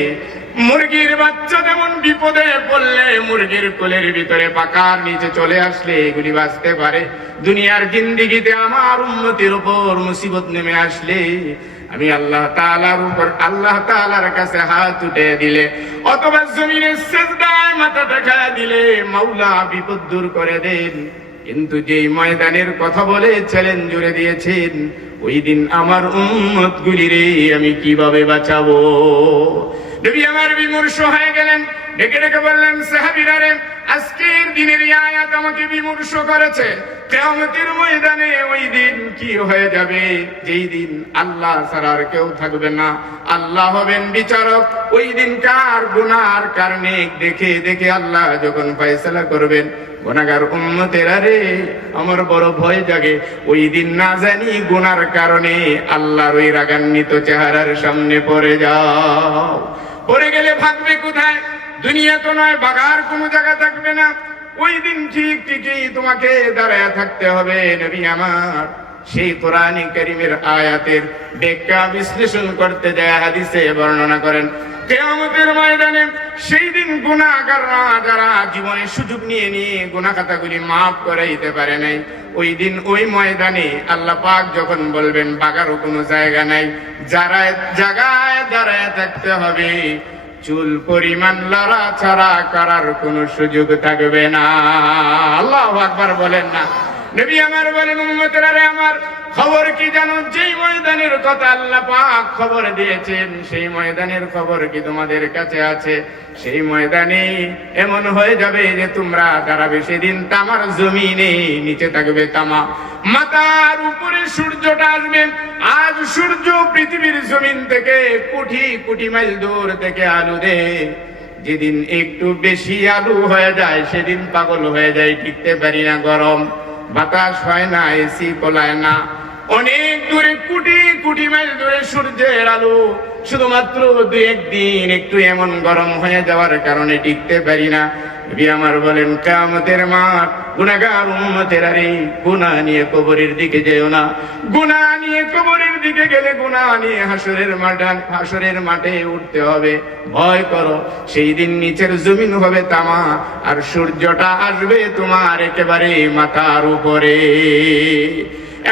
মুরগির বাচ্চা যেমন বিপদে পড়লে মুরগির কোলের ভিতরে পাকার নিচে চলে আসলে এগুলি বাঁচতে পারে, দুনিয়ার জিন্দেগিতে আমার উম্মতের উপর মুসিবত নেমে আসলে আমি আল্লাহ তাআলার কাছে হাত উঠে দিলে অথবা জমিনের সিজদায় মাথা ঠেকা দিলে মাওলা বিপদ দূর করে দেন। কিন্তু যেই ময়দানের কথা বলে চ্যালেঞ্জ জুড়ে দিয়েছেন, ওই দিন আমার উম্মত গুলিরে আমি কিভাবে বাঁচাবো? নবী আমার বিমর্ষ হয়ে গেলেন। ডেকে ডেকে বললেন সাহাবীরা রে, আজকের দিনের এই আয়াত আমাকে বিমর্ষ করেছে। কিয়ামতের ময়দানে ওই দিন কি হয়ে যাবে, যেই দিন আল্লাহ ছাড়া আর কেউ থাকবে না, আল্লাহ হবেন বিচারক। ওই দিন কার গুনার কারণে দেখে দেখে আল্লাহ যখন ফয়সালা করবেন, গুনাহগার উম্মতেরা রে আমার বড় ভয় জাগে। ওই দিন না জানি গুনার কারণে আল্লাহর ওই রাগান্বিত চেহারার সামনে পড়ে যাও। পড়ে গেলে ভাগবে কোথায়? দুনিয়া তো নয়, ভাগার কোনো জায়গা থাকবে না। ওই দিন ঠিক ঠিকই তোমাকে দাঁড়ায় থাকতে হবে। নবী আমার সেই কোরআন কারীমের আয়াতের ব্যাখ্যা বিশ্লেষণ করতে যায় হাদিসে বর্ণনা করেন, কিয়ামতের ময়দানে সেই দিন গুনাহগাররা যারা জীবনে সুযোগ নিয়ে নিয়ে গুনাহ খাতাগুলি মাফ করাইতে পারে নাই, ওই দিন ওই ময়দানে আল্লাহ পাক যখন বলবেন বাগারও কোনো জায়গা নাই, যারা জায়গায় দাঁড়ায় থাকতে হবে, চুল পরিমাণ লড়াছাড়া করার কোনো সুযোগ থাকবে না। আল্লাহু আকবার বলেন না। নবী আমার বলেন, উম্মতেরা রে আমার, খবর কি জানো? যেই ময়দানের কথা আল্লাহ পাক খবর দিয়েছেন, সেই ময়দানের খবর কি তোমাদের কাছে আছে? সেই ময়দানে এমন হয়ে যাবে যে তোমরা দাঁড়াবে সেদিন তামার জমিনে, নিচে থাকবে তামা, মাথার উপরে সূর্যটা আসবে। আজ সূর্য পৃথিবীর জমিন থেকে কোটি কোটি মাইল দূর থেকে আলো দেয়। যেদিন একটু বেশি আলু হয়ে যায় সেদিন পাগল হয়ে যায়, টিকতে পারি না, গরম বাতাস হয় না, এসি কোলায় না। অনেক দূরে কোটি কোটি মাইল দূরে সূর্যের আলো, শুধুমাত্র দুই একদিন একটু এমন গরম হয়ে যাওয়ার কারণে টিকতে পারি না। নবী আমার বলেন, কিয়ামতের মাঠ, গুনাহগার উম্মতেরা রে, গুনাহ নিয়ে কবরের দিকে যেও না। গুনাহ নিয়ে কবরের দিকে গেলে গুনাহ নিয়ে হাসরের মাঠে উঠতে হবে। ভয় করো, সেই দিন নিচের জমিন হবে তামা, আর সূর্যটা আসবে তোমার একেবারে মাথার উপরে।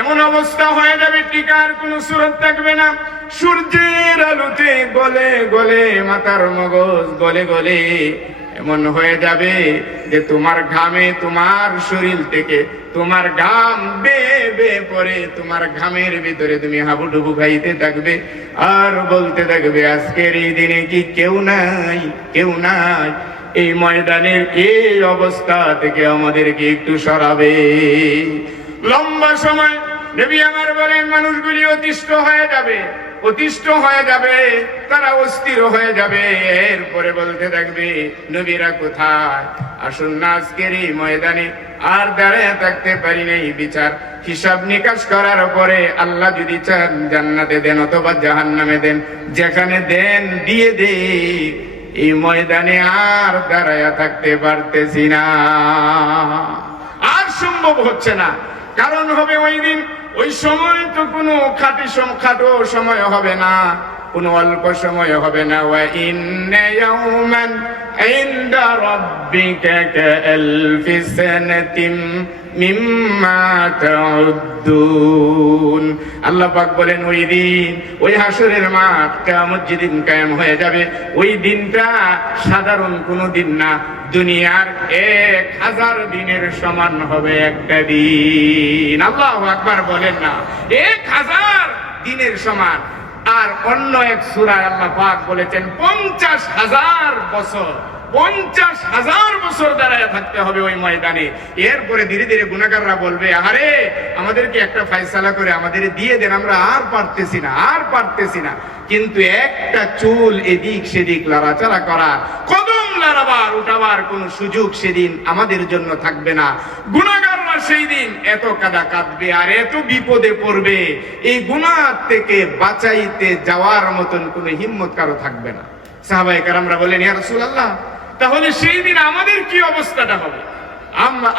এমন অবস্থা হয়ে যাবে টিকার কোনো সুরত থাকবে না। সূর্যের আলোতে গলে গলে মাথার মগজ গলে গলে এমন হয়ে যাবে যে তোমার ঘামে, তোমার শরীর থেকে তোমার ঘাম বেয়ে বেয়ে পড়ে, তোমার ঘামের ভিতরে তুমি হাবুডুবু খাইতে থাকবে আর বলতে থাকবে, আজকের এই দিনে কি কেউ নাই, কেউ নাই। এই ময়দানের এই অবস্থা থেকে আমাদেরকে একটু সরাবে। লম্বা সময় নবী আমার বলেন, মানুষগুলি অতিষ্ঠ হয়ে যাবে, অতিষ্ঠ হয়ে যাবে, তারা অস্থির হয়ে যাবে। এরপরে বলতে থাকবে, নবীরা কোথায়? আসুন না আজকের এই ময়দানে আর দাঁড়ায় থাকতে পারি নাই। বিচার হিসাব নিকাশ করার পরে আল্লাহ যদি চান জান্নাতে দেন অথবা জাহান্নামে দেন, যেখানে দেন দিয়ে দে। এই ময়দানে আর দাঁড়ায় থাকতে পারতেছি না, আর সম্ভব হচ্ছে না। কারণ হবে ওই দিন, ওই সময় তো কোনো খাটো সময় হবে না, কোনো অল্প সময় হবে না। ওয়া ইন্না ইয়াওমান ইনদা রাব্বিকা কাআলফি সানাতিন মিম্মা তাউদ্দুন। আল্লাহ পাক বলেন, ওই দিন, ওই হাসরের মাঠ, কিয়ামত যেদিন কায়েম হয়ে যাবে, ওই দিনটা সাধারণ কোনো দিন না, দুনিয়ার 1000 দিনের সমান হবে একটা দিন। আল্লাহু আকবার বলেন না, 1000 দিনের সমান। আর অন্য এক সূরায় আল্লাহ পাক বলেছেন 50,000 বছর, 50,000 বছর দাঁড়ায় থাকতে হবে ওই ময়দানে। এরপরে ধীরে ধীরে গুনাহগাররা বলবে, আরে আমাদেরকে একটা ফয়সালা করে আমাদের দিয়ে দেন, আমরা আর পারতেছি না, আর পারতেছি না। কিন্তু একটা চুল এদিক সেদিক লড়াচড়া করার, কদম লড়াবার উঠাবার কোন সুযোগ সেদিন আমাদের জন্য থাকবে না। গুনাহগাররা সেই দিন এত কাঁদবে আর এত বিপদে পড়বে, এই গুনাহ থেকে বাঁচাইতে যাওয়ার মতন কোনো হিম্মত কারো থাকবে না। সাহাবায়ে কেরামরা বলেন, ইয়া রাসূলুল্লাহ, তাহলে সেই দিন আমাদের কি অবস্থাটা হবে?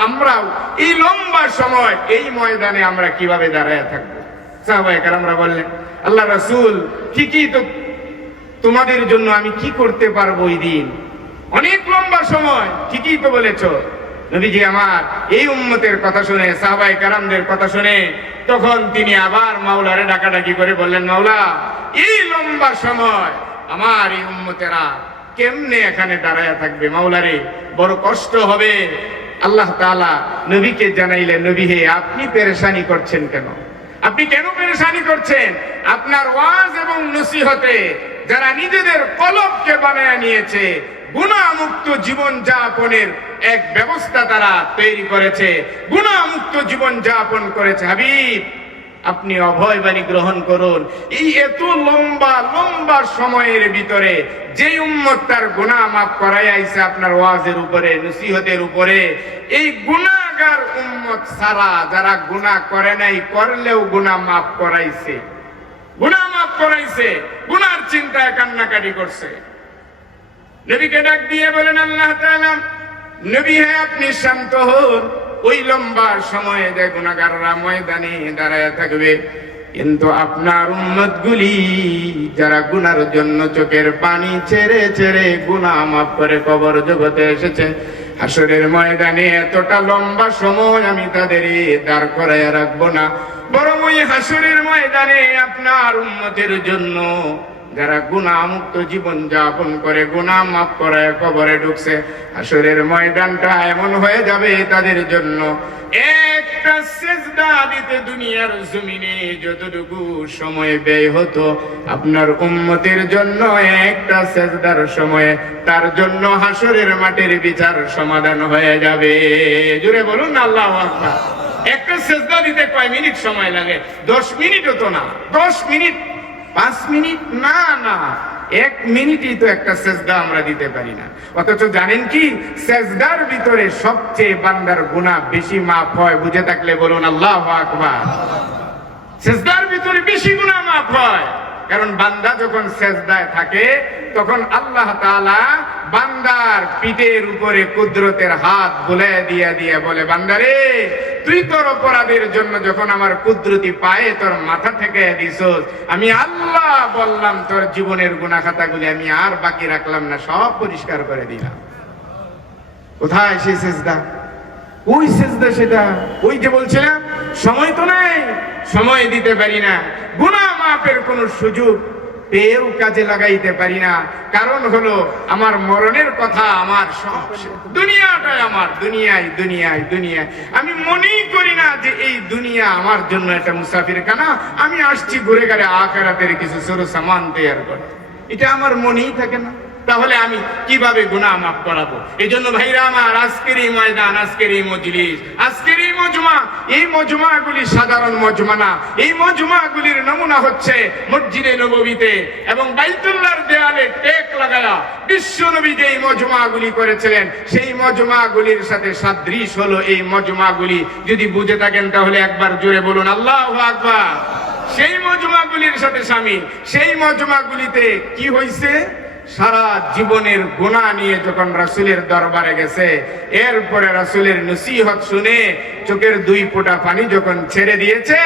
আমরাও এই লম্বা সময় এই ময়দানে আমরা কিভাবে দাঁড়ায় থাকবো? সাহাবায়ে কেরামরা বললেন, আল্লাহ রাসূল, ঠিকই তো, তোমাদের জন্য আমি কি করতে পারবো ওই দিন? অনেক লম্বা সময়, ঠিকই তো বলেছো। নবীজি আমার এই উম্মতের কথা শুনে, সাহাবায়ে কেরামদের কথা শুনে, তখন তিনি আবার মাওলারে ডাকাডাকি করে বললেন, মাওলা, এই লম্বা সময় আমার এই উম্মতেরা কেমনে এখানে দাঁড়ায় থাকবে? মাওলারে, বড় কষ্ট হবে। আল্লাহ তাআলা নবীকে জানাইলেন, নবী হে, আপনি পেরেশানি করছেন কেন? আপনি কেন পেরেশানি করছেন? আপনার ওয়াজ এবং নসিহতে যারা নিজেদের কলবকে বানায় নিয়েছে, গুনাহমুক্ত জীবন যাপনের এক ব্যবস্থা তারা তৈরি করেছে, গুনাহমুক্ত জীবন যাপন করেছে। হাবিব, আপনি অভয় বাণী গ্রহণ করুন। এই এত লম্বা লম্বা সময়ের ভিতরে যে উম্মত তার গুনাহ মাফ করাই আইছে আপনার ওয়াজের উপরে, নসিহতের উপরে, এই গুনাহগার উম্মত সারা যারা গুনাহ করে নাই, করলেও গুনাহ মাফ করাইছে, গুনাহ মাফ করাইছে, গুনার চিন্তায় কান্নাকাটি করছে। নবীকে ডাক দিয়ে বলেন, আল্লাহ তাআলা নবী হে আপনি শান্ত হন। ওই লম্বা সময়ে যে গুনাহগাররা ময়দানে দাঁড়ায় থাকবে, কিন্তু আপনার উম্মতগুলি যারা গুনার জন্য চোখের পানি ছেড়ে ছেড়ে গুনাহ মাফ করে কবর জগতে এসেছে, হাসরের ময়দানে এতটা লম্বা সময় আমি তাদের দাঁড় করায় রাখবো না, বরং ওই হাসরের ময়দানে আপনার উম্মতের জন্য যারা গুনাহ মুক্ত জীবন যাপন করে গুনাহ মাফ করায় কবরে ঢুকছে, হাসরের ময়দানটা এমন হয়ে যাবে তাদের জন্য একটা সিজদা দিতে দুনিয়ার জমিনে যতটুকু সময় ব্যয় হতো, আপনার উম্মতের জন্য একটা সিজদার সময়ে তার জন্য হাসরের মাঠের বিচার সমাধান হয়ে যাবে। জোরে বলুন আল্লাহু আকবার। একটা সিজদা দিতে কয় মিনিট সময় লাগে? 10 মিনিটও তো না, 10 মিনিট 5 মিনিট না, না 1 মিনিটই তো একটা সেজদা আমরা দিতে পারি না। অথচ জানেন কি, সেজদার ভিতরে সবচেয়ে বান্দার গুনাহ বেশি মাফ হয়? বুঝে থাকলে বলুন আল্লাহু আকবার। সেজদার ভিতরে বেশি গুনাহ মাফ হয়, কারণ বান্দা যখন সেজদায় থাকে তখন আল্লাহ তাআলা বান্দার পিঠের উপরে কুদরতের হাত বুলায় দিয়ে দিয়ে বলে, বান্দারে তুই তোর অপরাধের জন্য যখন আমার কুদরতি পায়ে তোর মাথা ঠেকাইয়া দিছস, আমি আল্লাহ বললাম তোর জীবনের গুনাহ খাতাগুলি আমি আর বাকি রাখলাম না, সব পরিষ্কার করে দিলাম। কোথায় সেই সেজদা? ওই সেজদা সেটা, ওই যে বলছিলাম সময় তো নাই, সময় দিতে পারি না, গুনাহ মাফের কোন সুযোগ পেয়েও কাজে লাগাইতে পারি না। কারণ হলো আমার মরণের কথা, আমার সব দুনিয়াটাই আমার, দুনিয়ায় দুনিয়ায় দুনিয়ায়। আমি মনেই করি না যে এই দুনিয়া আমার জন্য একটা মুসাফিরখানা, আমি আসছি ঘুরে গেলে আখিরাতের কিছু সরু সামান তৈরি করতে, এটা আমার মনেই থাকে না। তাহলে আমি কিভাবে গুনাহ মাফ করাবো? এই জন্য ভাইরা আমার, আজকের এই ময়দান, আজকের এই মজলিস, আজকের এই মজমা, এই মজমাগুলি সাধারণ মজমা না। এই মজমাগুলির নমুনা হচ্ছে মসজিদে নববীতে এবং বাইতুল্লাহর দেয়ালে টেক লাগায়া বিশ্ব নবী যেই মজমাগুলি করেছিলেন, সেই মজমাগুলির সাথে সাদৃশ হলো এই মজমাগুলি। যদি বুঝে থাকেন তাহলে একবার জোরে বলুন আল্লাহু আকবার। সেই মজমাগুলির সাথে শামিল। সেই মজমাগুলিতে কি হইছে? সারা জীবনের গুনাহ নিয়ে যখন রাসূলের দরবারে গেছে, এরপরে রাসূলের নসিহত শুনে চোখের 2 ফোঁটা পানি যখন ছেড়ে দিয়েছে,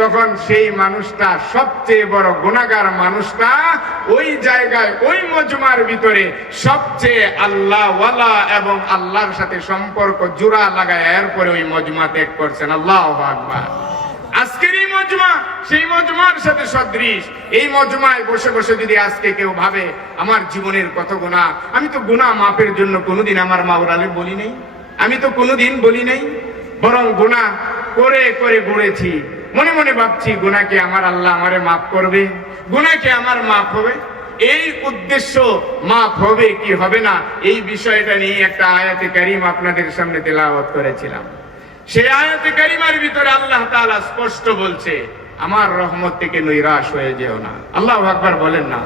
তখন সেই মানুষটা, সবচেয়ে বড় গুনাহগার মানুষটা, ওই জায়গায় ওই মজমার ভিতরে সবচেয়ে আল্লাহ ওয়ালা এবং আল্লাহর সাথে সম্পর্ক জোড়া লাগায় এরপরে ওই মজমা ত্যাগ করছেন। আল্লাহু আকবার। আজকের এই মজমা সেই মজমার সাথে সদৃশ। এই মজমায় বসে বসে যদি আজকে কেউ ভাবে আমার জীবনের কত গুনাহ, আমি তো গুনাহ মাফের জন্য কোনোদিন আমার মাওলারে বলি নাই, আমি তো কোনোদিন বলি নাই, বরং গুনাহ করে করে ঘুরেছি, মনে মনে ভাবছি গুনাহকে আমার আল্লাহ আমারে মাফ করবে, গুনাহকে আমার মাফ হবে। এই উদ্দেশ্য মাফ হবে কি হবে না, এই বিষয়টা নিয়ে একটা আয়াতে কারীম আপনাদের সামনে তেলাওয়াত করেছিলাম। সেই আয়াতে কারিমার ভিতরে আল্লাহ তাআলা স্পষ্ট বলছে, আমার রহমত থেকে নৈরাশ হয়ে যেও না। আল্লাহু আকবার বলেন না,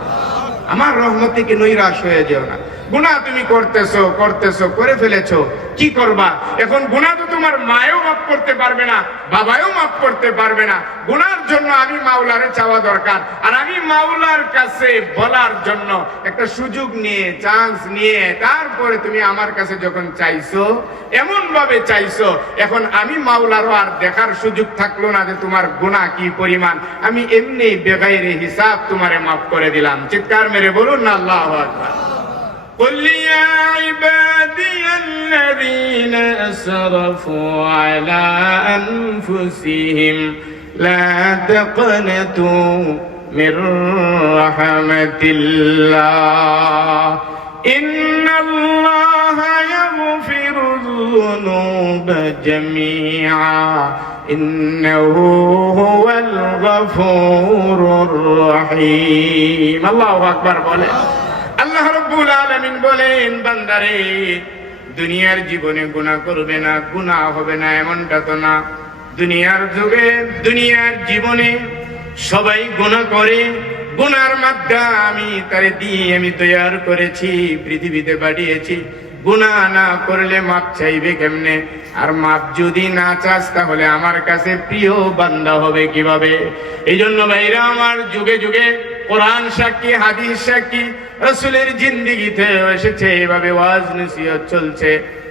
আমার রহমত থেকে নৈরাশ হয়ে যেও না। গুনাহ তুমি করতেছো করতেছো করে ফেলেছো, কি করবা এখন? গুনাহ তো তোমার মায়েও মাফ করতে পারবে না, বাবাও মাফ করতে পারবে না। গুনার জন্য আমি মাওলারে চাওয়া দরকার, আর আমি মাওলার কাছে বলার জন্য একটা সুযোগ নিয়ে, চান্স নিয়ে, তারপরে তুমি আমার কাছে যখন চাইছো, এমন ভাবে চাইছো, এখন আমি মাওলারও আর দেখার সুযোগ থাকলো না যে তোমার গুনাহ কি পরিমাণ, আমি এমনি বেগাইরে হিসাব তোমারে মাফ করে দিলাম। চিৎকার মেরে বলুন না আল্লাহু আকবার। قل يا عبادي الذين أسرفوا على أنفسهم لا تقنطوا من رحمة الله إن الله يغفر الذنوب جميعا إنه هو الغفور الرحيم الله أكبر বলেন। আল্লাহ রাব্বুল আলামিন বলেন, বান্দারে দুনিয়ার জীবনে গুনাহ করবে না, গুনাহ হবে না এমনটা তো না। দুনিয়ার যুগে, দুনিয়ার জীবনে সবাই গুনাহ করে। গুনার মাত্রা আমি তারে দিয়ে আমি তৈরি করেছি, পৃথিবীতে পাঠিয়েছি। গুনাহ না করলে মাপ চাইবে কেমনে? আর মাপ যদি না চাস তাহলে আমার কাছে প্রিয় বান্দা হবে কিভাবে? এই জন্য ভাইরা আমার, যুগে যুগে কোরআন সাক্ষী, হাদিস সাক্ষী, রাসূলের জিন্দেগিতে এসেছে, এভাবে ওয়াজ নসিহত চলছে।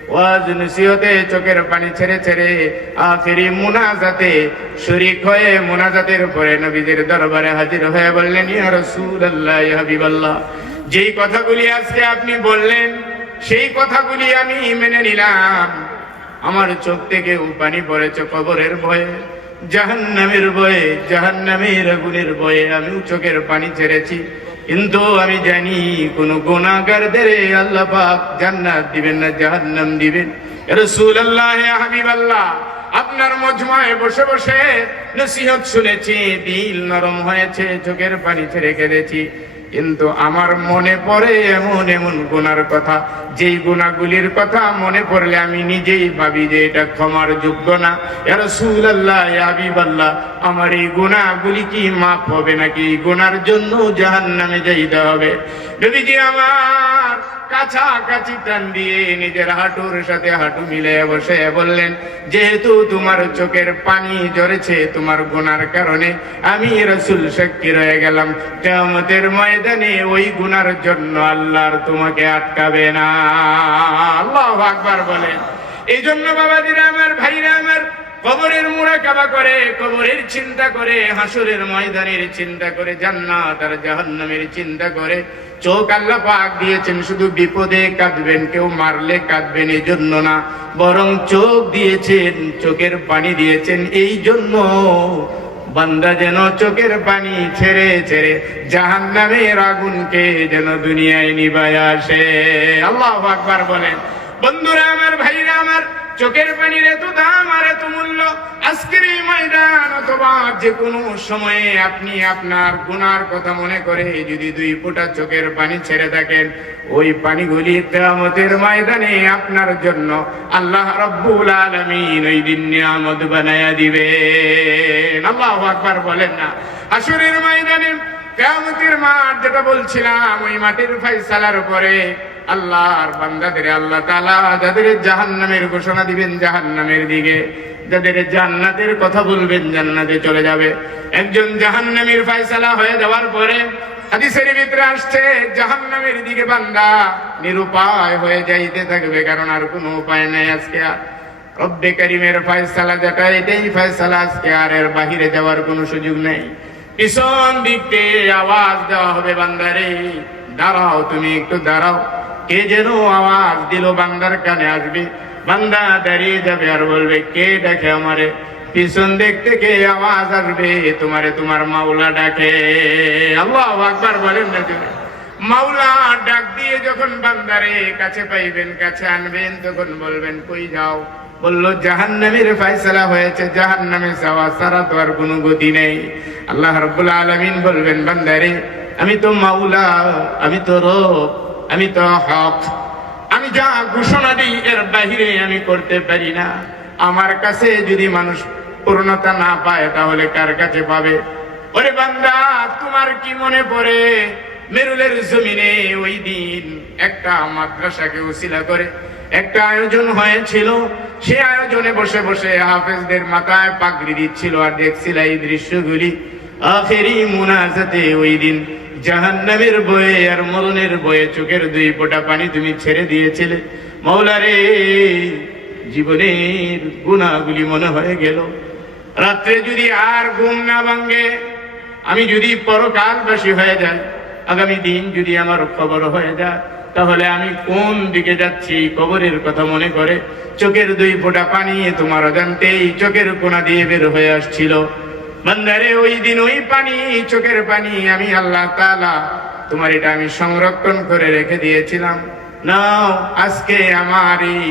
ওয়াজ নসিহতে চোখের পানি ছেড়ে ছেড়ে আখেরি মুনাজাতে শরীক হয়ে মুনাজাতের পরে নবীজির দরবারে হাজির হয়ে বললেন, ইয়া রাসূলুল্লাহ, ইয়া হাবিবাল্লাহ, যেই কথাগুলি আজকে আপনি বললেন সেই কথাগুলি আমি মেনে নিলাম। আমার চোখ থেকে পানি পড়েছে কবরের ভয়ে, জাহান্নামের ভয়ে, জাহান্নামের আগুনের ভয়ে আমি চোখের পানি ছেড়েছি। কিন্তু আমি জানি কোন গুনাহগারদের আল্লাহ পাক জান্নাত দিবেন না, জাহান্নাম দিবেন। ইয়া রাসূলুল্লাহ, ইয়া হাবিবাল্লাহ, আপনার মজমায় বসে বসে নসিহত শুনেছি, দিল নরম হয়েছে, চোখের পানি ছেড়ে কেঁদেছি। কিন্তু আমার মনে পড়ে এমন এমন গুনার কথা, যেই গুনাহগুলির কথা মনে পড়লে আমি নিজেই ভাবি যে এটা ক্ষমার যোগ্য না। ইয়া রাসূলুল্লাহ, ইয়া হাবিবাল্লাহ, আমার এই গুনাহগুলি কি মাফ হবে নাকি এই গুনার জন্য জাহান্নামে যাইতে হবে? নবীজি আমার কাছাকাছি টান দিয়ে নিজের হাঁটুর সাথে হাঁটু মিলে বসে বললেন, যেহেতু তোমার চোখের পানি ঝরেছে তোমার গুনার কারণে, আমি রাসূল সাক্ষী রয়ে গেলাম, কিয়ামতের ময়দানে ওই গুনার জন্য আল্লাহ আর তোমাকে আটকাবে না। আল্লাহু আকবার বলেন। এই জন্য বাবাজিরা আমার, ভাইরা আমার, কবরের মুরাকাবা করে, কবরের চিন্তা করে, হাসরের ময়দানের চিন্তা করে, জান্নাত আর জাহান্নামের চিন্তা করে চোখ আল্লাহ পাক দিয়েছেন শুধু বিপদে কাঁদবেন, কেউ মারলে কাঁদবেন এই জন্য না, বরং চোখ দিয়েছেন, চোখের পানি দিয়েছেন এই জন্য বান্দা যেন চোখের পানি ছেড়ে ছেড়ে জাহান্নামের আগুনকে যেন দুনিয়ায় নিভায় আসে। আল্লাহু আকবার বলেন। বন্ধুরা আমার, ভাইরা আমার, চোখের পানির এত দাম আর এত মূল্য, আজকের এই ময়দান অথবা যে কোনো সময়ে আপনি আপনার গুনার কথা মনে করে যদি 2 ফোঁটা চোখের পানি ছেড়ে থাকেন, ওই পানিগুলি কিয়ামতের ময়দানে আপনার জন্য আল্লাহ রাব্বুল আলামিন ওই দিন নিয়ামত বানায়া দিবেন। আল্লাহু আকবার বলেন না। হাসরের ময়দানে কিয়ামতের মাঠ যেটা বলছিলাম, ওই মাটির ফয়সালার পরে আল্লাহর বান্দাদের আল্লাহ তাআলা যাদের জাহান্নামের ঘোষণা দিবেন জাহান্নামের দিকে, যাদের জান্নাতের কথা বলবেন জান্নাতে চলে যাবে। একজন জাহান্নামীর ফয়সালা হয়ে যাওয়ার পরে হাদিসের ভিতরে আসছে জাহান্নামের দিকে বান্দা নিরুপায় হয়ে যাইতে থাকবে, কারণ আর কোনো উপায় নাই। আজকে রব্বে কারীমের ফয়সালা যেটা, এটাই ফয়সালা, আজকে আর এর বাহিরে যাওয়ার কোনো সুযোগ নেই। পিছন দিক থেকে আওয়াজ দেওয়া হবে, বান্দারে দাঁড়াও, তুমি একটু দাঁড়াও। কে যেন আওয়াজ দিল বান্দার কানে আসবে, বান্দা দাঁড়িয়ে যাবে আর বলবে, কে ডাকে আমারে? পিছন দিক থেকে আওয়াজ আসবে, তোমারে তোমার মাওলা ডাকে। আল্লাহু আকবার বলেন না জোরে। মাওলা ডাক দিয়ে যখন বান্দারে কাছে পাইবেন, কাছে আনবেন, তখন বলবেন, কই যাও? বলল, জাহান্নামের ফয়সালা হয়েছে, জাহান্নামে যাওয়া ছাড়া তো আর কোনো গতি নেই। আল্লাহ রাব্বুল আলামিন বলবেন, বান্দারে আমি তো মাওলা, আমি তো রব, আমি তো হক, আমি যা ঘোষণা দিই এর বাহিরে আমি করতে পারি না। আমার কাছে যদি মানুষ পূর্ণতা না পায় তাহলে কার কাছে পাবে? ওরে বান্দা, তোমার কি মনে পড়ে মেরুলের জমিনে ওই দিন একটা মাদ্রাসাকে উসিলা করে একটা আয়োজন হয়েছিল? সে আয়োজনে বসে বসে হাফেজদের মাথায় পাগড়ি দিচ্ছিল আর দেখছিল এই দৃশ্যগুলি। আখেরি মুনাজাতে ওই দিন জাহান্নামের বয়ে আর মরণের বয়ে চোখের 2 ফোঁটা পানি তুমি ছেড়ে দিয়েছিলে। মাওলা রে, জীবনের গুনাহগুলি মনে হয়ে গেল। রাত্রে যদি আর ঘুম না ভাঙে, আমি যদি পরকালবাসী হয়ে যাই, আগামী দিন যদি আমার খবর হয়ে যায়, তাহলে আমি কোন দিকে যাচ্ছি কবরের কথা মনে করে চোখের 2 ফোঁটা পানি তোমার অজান্তেই চোখের কোনা দিয়ে বের হয়ে আসছিল। বান্দারে, ওই দিন ওই পানি, চোখের পানি আমি আল্লাহ তাআলা তোমার এটা আমি সংরক্ষণ করে রেখে দিয়েছিলাম। নাও, আজকে আমার এই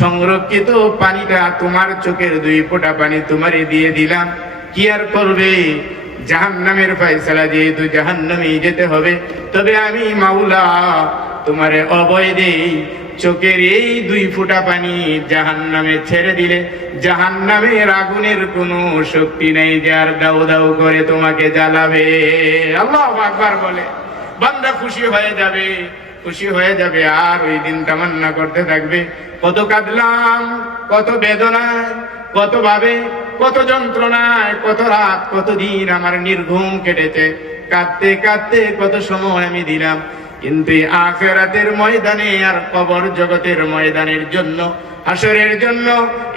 সংরক্ষিত পানিটা, তোমার চোখের 2 ফোঁটা পানি তোমারে দিয়ে দিলাম। কি আর করবে? জাহান্নামের ফয়সালা যেহেতু জাহান্নামে যেতে হবে, তবে আমি মাওলা তোমারে অভয় দেই, চোখের এই 2 ফোঁটা পানি জাহান্নামে ছেড়ে দিলে জাহান্নামের আগুনের কোনো শক্তি নেই যার দাউ দাউ করে তোমাকে জ্বালাবে। আল্লাহু আকবার বলে বান্দা খুশি হয়ে যাবে, খুশি হয়ে যাবে। আর ওই দিন তামান্না করতে থাকবে, কত কাঁদলাম, কত বেদনায়, কত ভাবে, কত যন্ত্রণায়, কত রাত, কত দিন আমার নির্ঘুম কেটেছে, কাঁদতে কাঁদতে কত সময় আমি দিলাম। কিন্তু এই আখিরাতের ময়দানে আর কবর জগতের ময়দানের জন্য, হাসরের জন্য,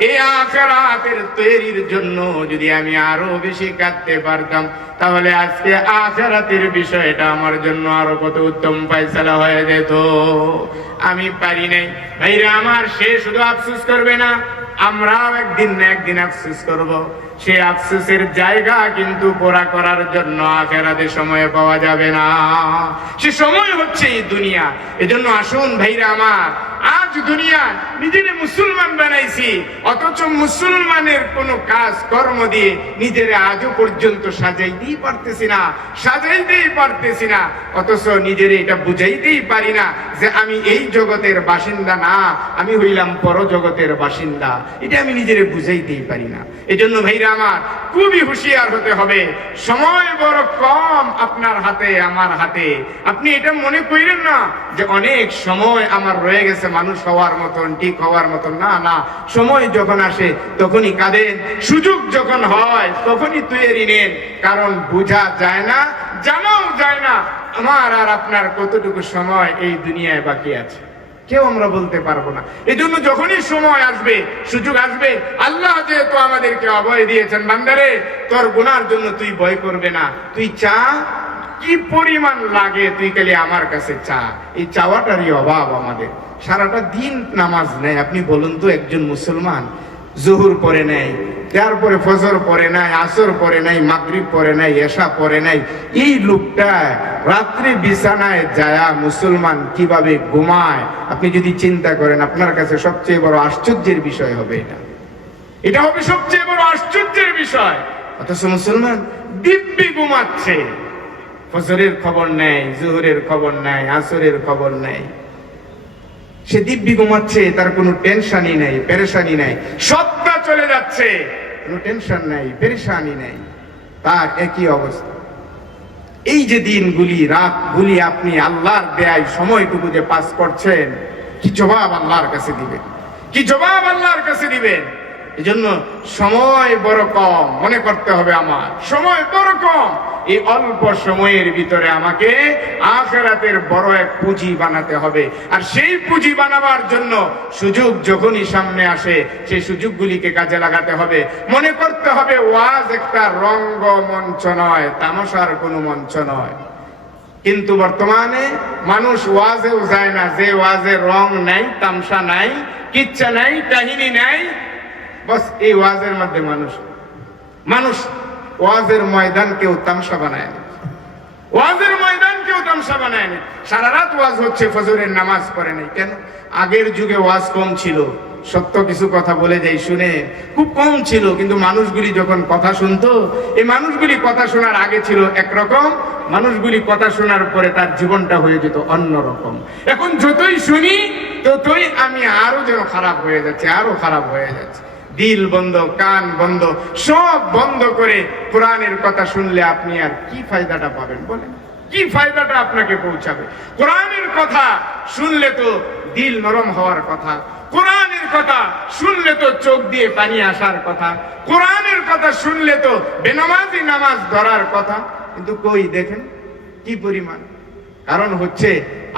এই আখিরাতের তৈরির জন্য যদি আমি আরো বেশি কাঁদতে পারতাম, তাহলে আজকে আখিরাতের বিষয়টা আমার জন্য আরো কত উত্তম ফয়সালা হয়ে যেত। আমি পারি নাই। ভাইরা আমার, সে শুধু আফসোস করবে না, আমরাও একদিন না একদিন আফসোস করব। সে আফসোসের জায়গা কিন্তু পুরা করার জন্য আখিরাতে সময় পাওয়া যাবে না। সে সময় হচ্ছে এই দুনিয়া। এজন্য আসুন ভাইরা আমার, আজ দুনিয়া নিজের মুসলমান বানাইছি, অথচ মুসলমানের কোন কাজ কর্ম দিয়ে নিজের আজও পর্যন্ত সাজাইতেই পারতেছি না, সাজাইতেই পারতেছি না। অথচ নিজের এটা বুঝাইতেই পারি না যে আমি এই জগতের বাসিন্দা না, আমি হইলাম পরজগতের বাসিন্দা। এটা আমি নিজের বুঝাইতেই পারি না। এজন্য ভাইরা আমার, খুবই হুঁশিয়ার হতে হবে। সময় বড় কম আপনার হাতে, আমার হাতে। আপনি এটা মনে করেন না যে অনেক সময় আমার রয়ে গেছে মানুষ হওয়ার মতন, ঠিক হওয়ার মতন। না না, সময় যখন আসে তখনই কাঁদেন, সুযোগ যখন হয় তখনই তৈরি নেন। কারণ বোঝা যায় না, জানাও যায় না আমার আর আপনার কতটুকু সময় এই দুনিয়ায় বাকি আছে, কেউ আমরা বলতে পারবো না। এই জন্য যখনই সময় আসবে, সুযোগ আসবে, আল্লাহ যেহেতু আমাদেরকে অভয় দিয়েছেন, বান্দারে তোর গুনার জন্য তুই ভয় করবে না, তুই চা, কি পরিমাণ লাগে তুই খালি আমার কাছে চা। এই চাওয়াটারই অভাব আমাদের। সারাটা দিন নামাজ নেয়। আপনি বলুন তো, একজন মুসলমান জোহর পরে নেয়, তারপরে ফজর পরে নাই, আসর পরে নাই, মাগরিব পরে নাই, এশা পরে নাই, এই লোকটা রাত্রে বিছানায় যায়া মুসলমান কিভাবে ঘুমায় আপনি যদি চিন্তা করেন, আপনার কাছে সবচেয়ে বড় আশ্চর্যের বিষয় হবে এটা। এটা হবে সবচেয়ে বড় আশ্চর্যের বিষয়। অথচ মুসলমান দিব্যি ঘুমাচ্ছে, ফজরের খবর নেই, জোহরের খবর নাই, আসরের খবর নাই, সে দিব্যি ঘুমাচ্ছে, তার কোনো টেনশনই নাই, পেরেশানি নাই, সবটা চলে যাচ্ছে, কোনো টেনশন নাই, পেরেশানি নাই, তার একই অবস্থা। এই যে দিনগুলি, রাতগুলি আপনি আল্লাহর দেয় সময়টুকু যে পাস করছেন, কি জবাব আল্লাহর কাছে দিবেন? কি জবাব আল্লাহর কাছে দিবেন? এজন্য সময় বড় কম, মনে করতে হবে আমার সময় বড় কম। এই অল্প সময়ের ভিতরে আমাকে আখিরাতের বড় এক পুঁজি বানাতে হবে। আর সেই পুঁজি বানাবার জন্য সুযোগ যখনই সামনে আসে, সেই সুযোগগুলিকে কাজে লাগাতে হবে। মনে করতে হবে ওয়াজ একটা রঙ্গমঞ্চ নয়, তামাশার কোনো মঞ্চ নয়। কিন্তু বর্তমানে মানুষ ওয়াজেও যায় না, যে ওয়াজের রং নাই, তামসা নাই, কিচ্ছা নাই, কাহিনী নাই, বস এই ওয়াজের মধ্যে মানুষ ওয়াজের ময়দান কেউ তামসা বানায় না, ওয়াজের ময়দান কেউ তামসা বানায় না। সারা রাত ওয়াজ হচ্ছে, ফজরের নামাজ পড়ে নাই। কেন? আগের যুগে ওয়াজ কম ছিল, সত্য কিছু কথা বলে যাই শুনে, খুব কম ছিল। কিন্তু মানুষগুলি যখন কথা শুনতো, এই মানুষগুলি কথা শোনার আগে ছিল একরকম, মানুষগুলি কথা শোনার পরে তার জীবনটা হয়ে যেত অন্যরকম। এখন যতই শুনি ততই আমি আরো যেন খারাপ হয়ে যাচ্ছে, আরো খারাপ হয়ে যাচ্ছে। দিল বন্ধ, কান বন্ধ, সব বন্ধ করে কোরআনের কথা শুনলে আপনি আর কি ফায়দাটা পাবেন বলেন? কি ফায়দাটা আপনাকে পৌঁছাবে? কোরআনের কথা শুনলে তো দিল নরম হওয়ার কথা, কোরআনের কথা শুনলে তো চোখ দিয়ে পানি আসার কথা, কোরআনের কথা শুনলে তো বেনামাজি নামাজ ধরার কথা। কিন্তু কই দেখেন কি পরিমাণ। কারণ হচ্ছে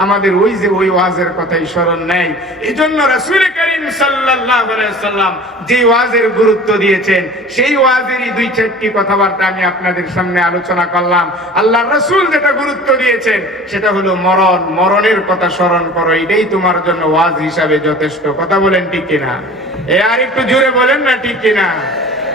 আমাদের ওই যে ওই ওয়াজের কথাই স্মরণ নেই। এই জন্য রাসূল করিম সাল্লাল্লাহু আলাইহি সাল্লাম যে ওয়াজের গুরুত্ব দিয়েছেন, সেই ওয়াজেরই দুই চারটি কথাবার্তা আমি আপনাদের সামনে আলোচনা করলাম। আল্লাহর রাসূল যেটা গুরুত্ব দিয়েছেন সেটা হলো মরণ, মরণের কথা স্মরণ করো, এটাই তোমার জন্য ওয়াজ হিসাবে যথেষ্ট। কথা বলেন ঠিক কিনা? আর একটু জোরে বলেন না ঠিক কিনা?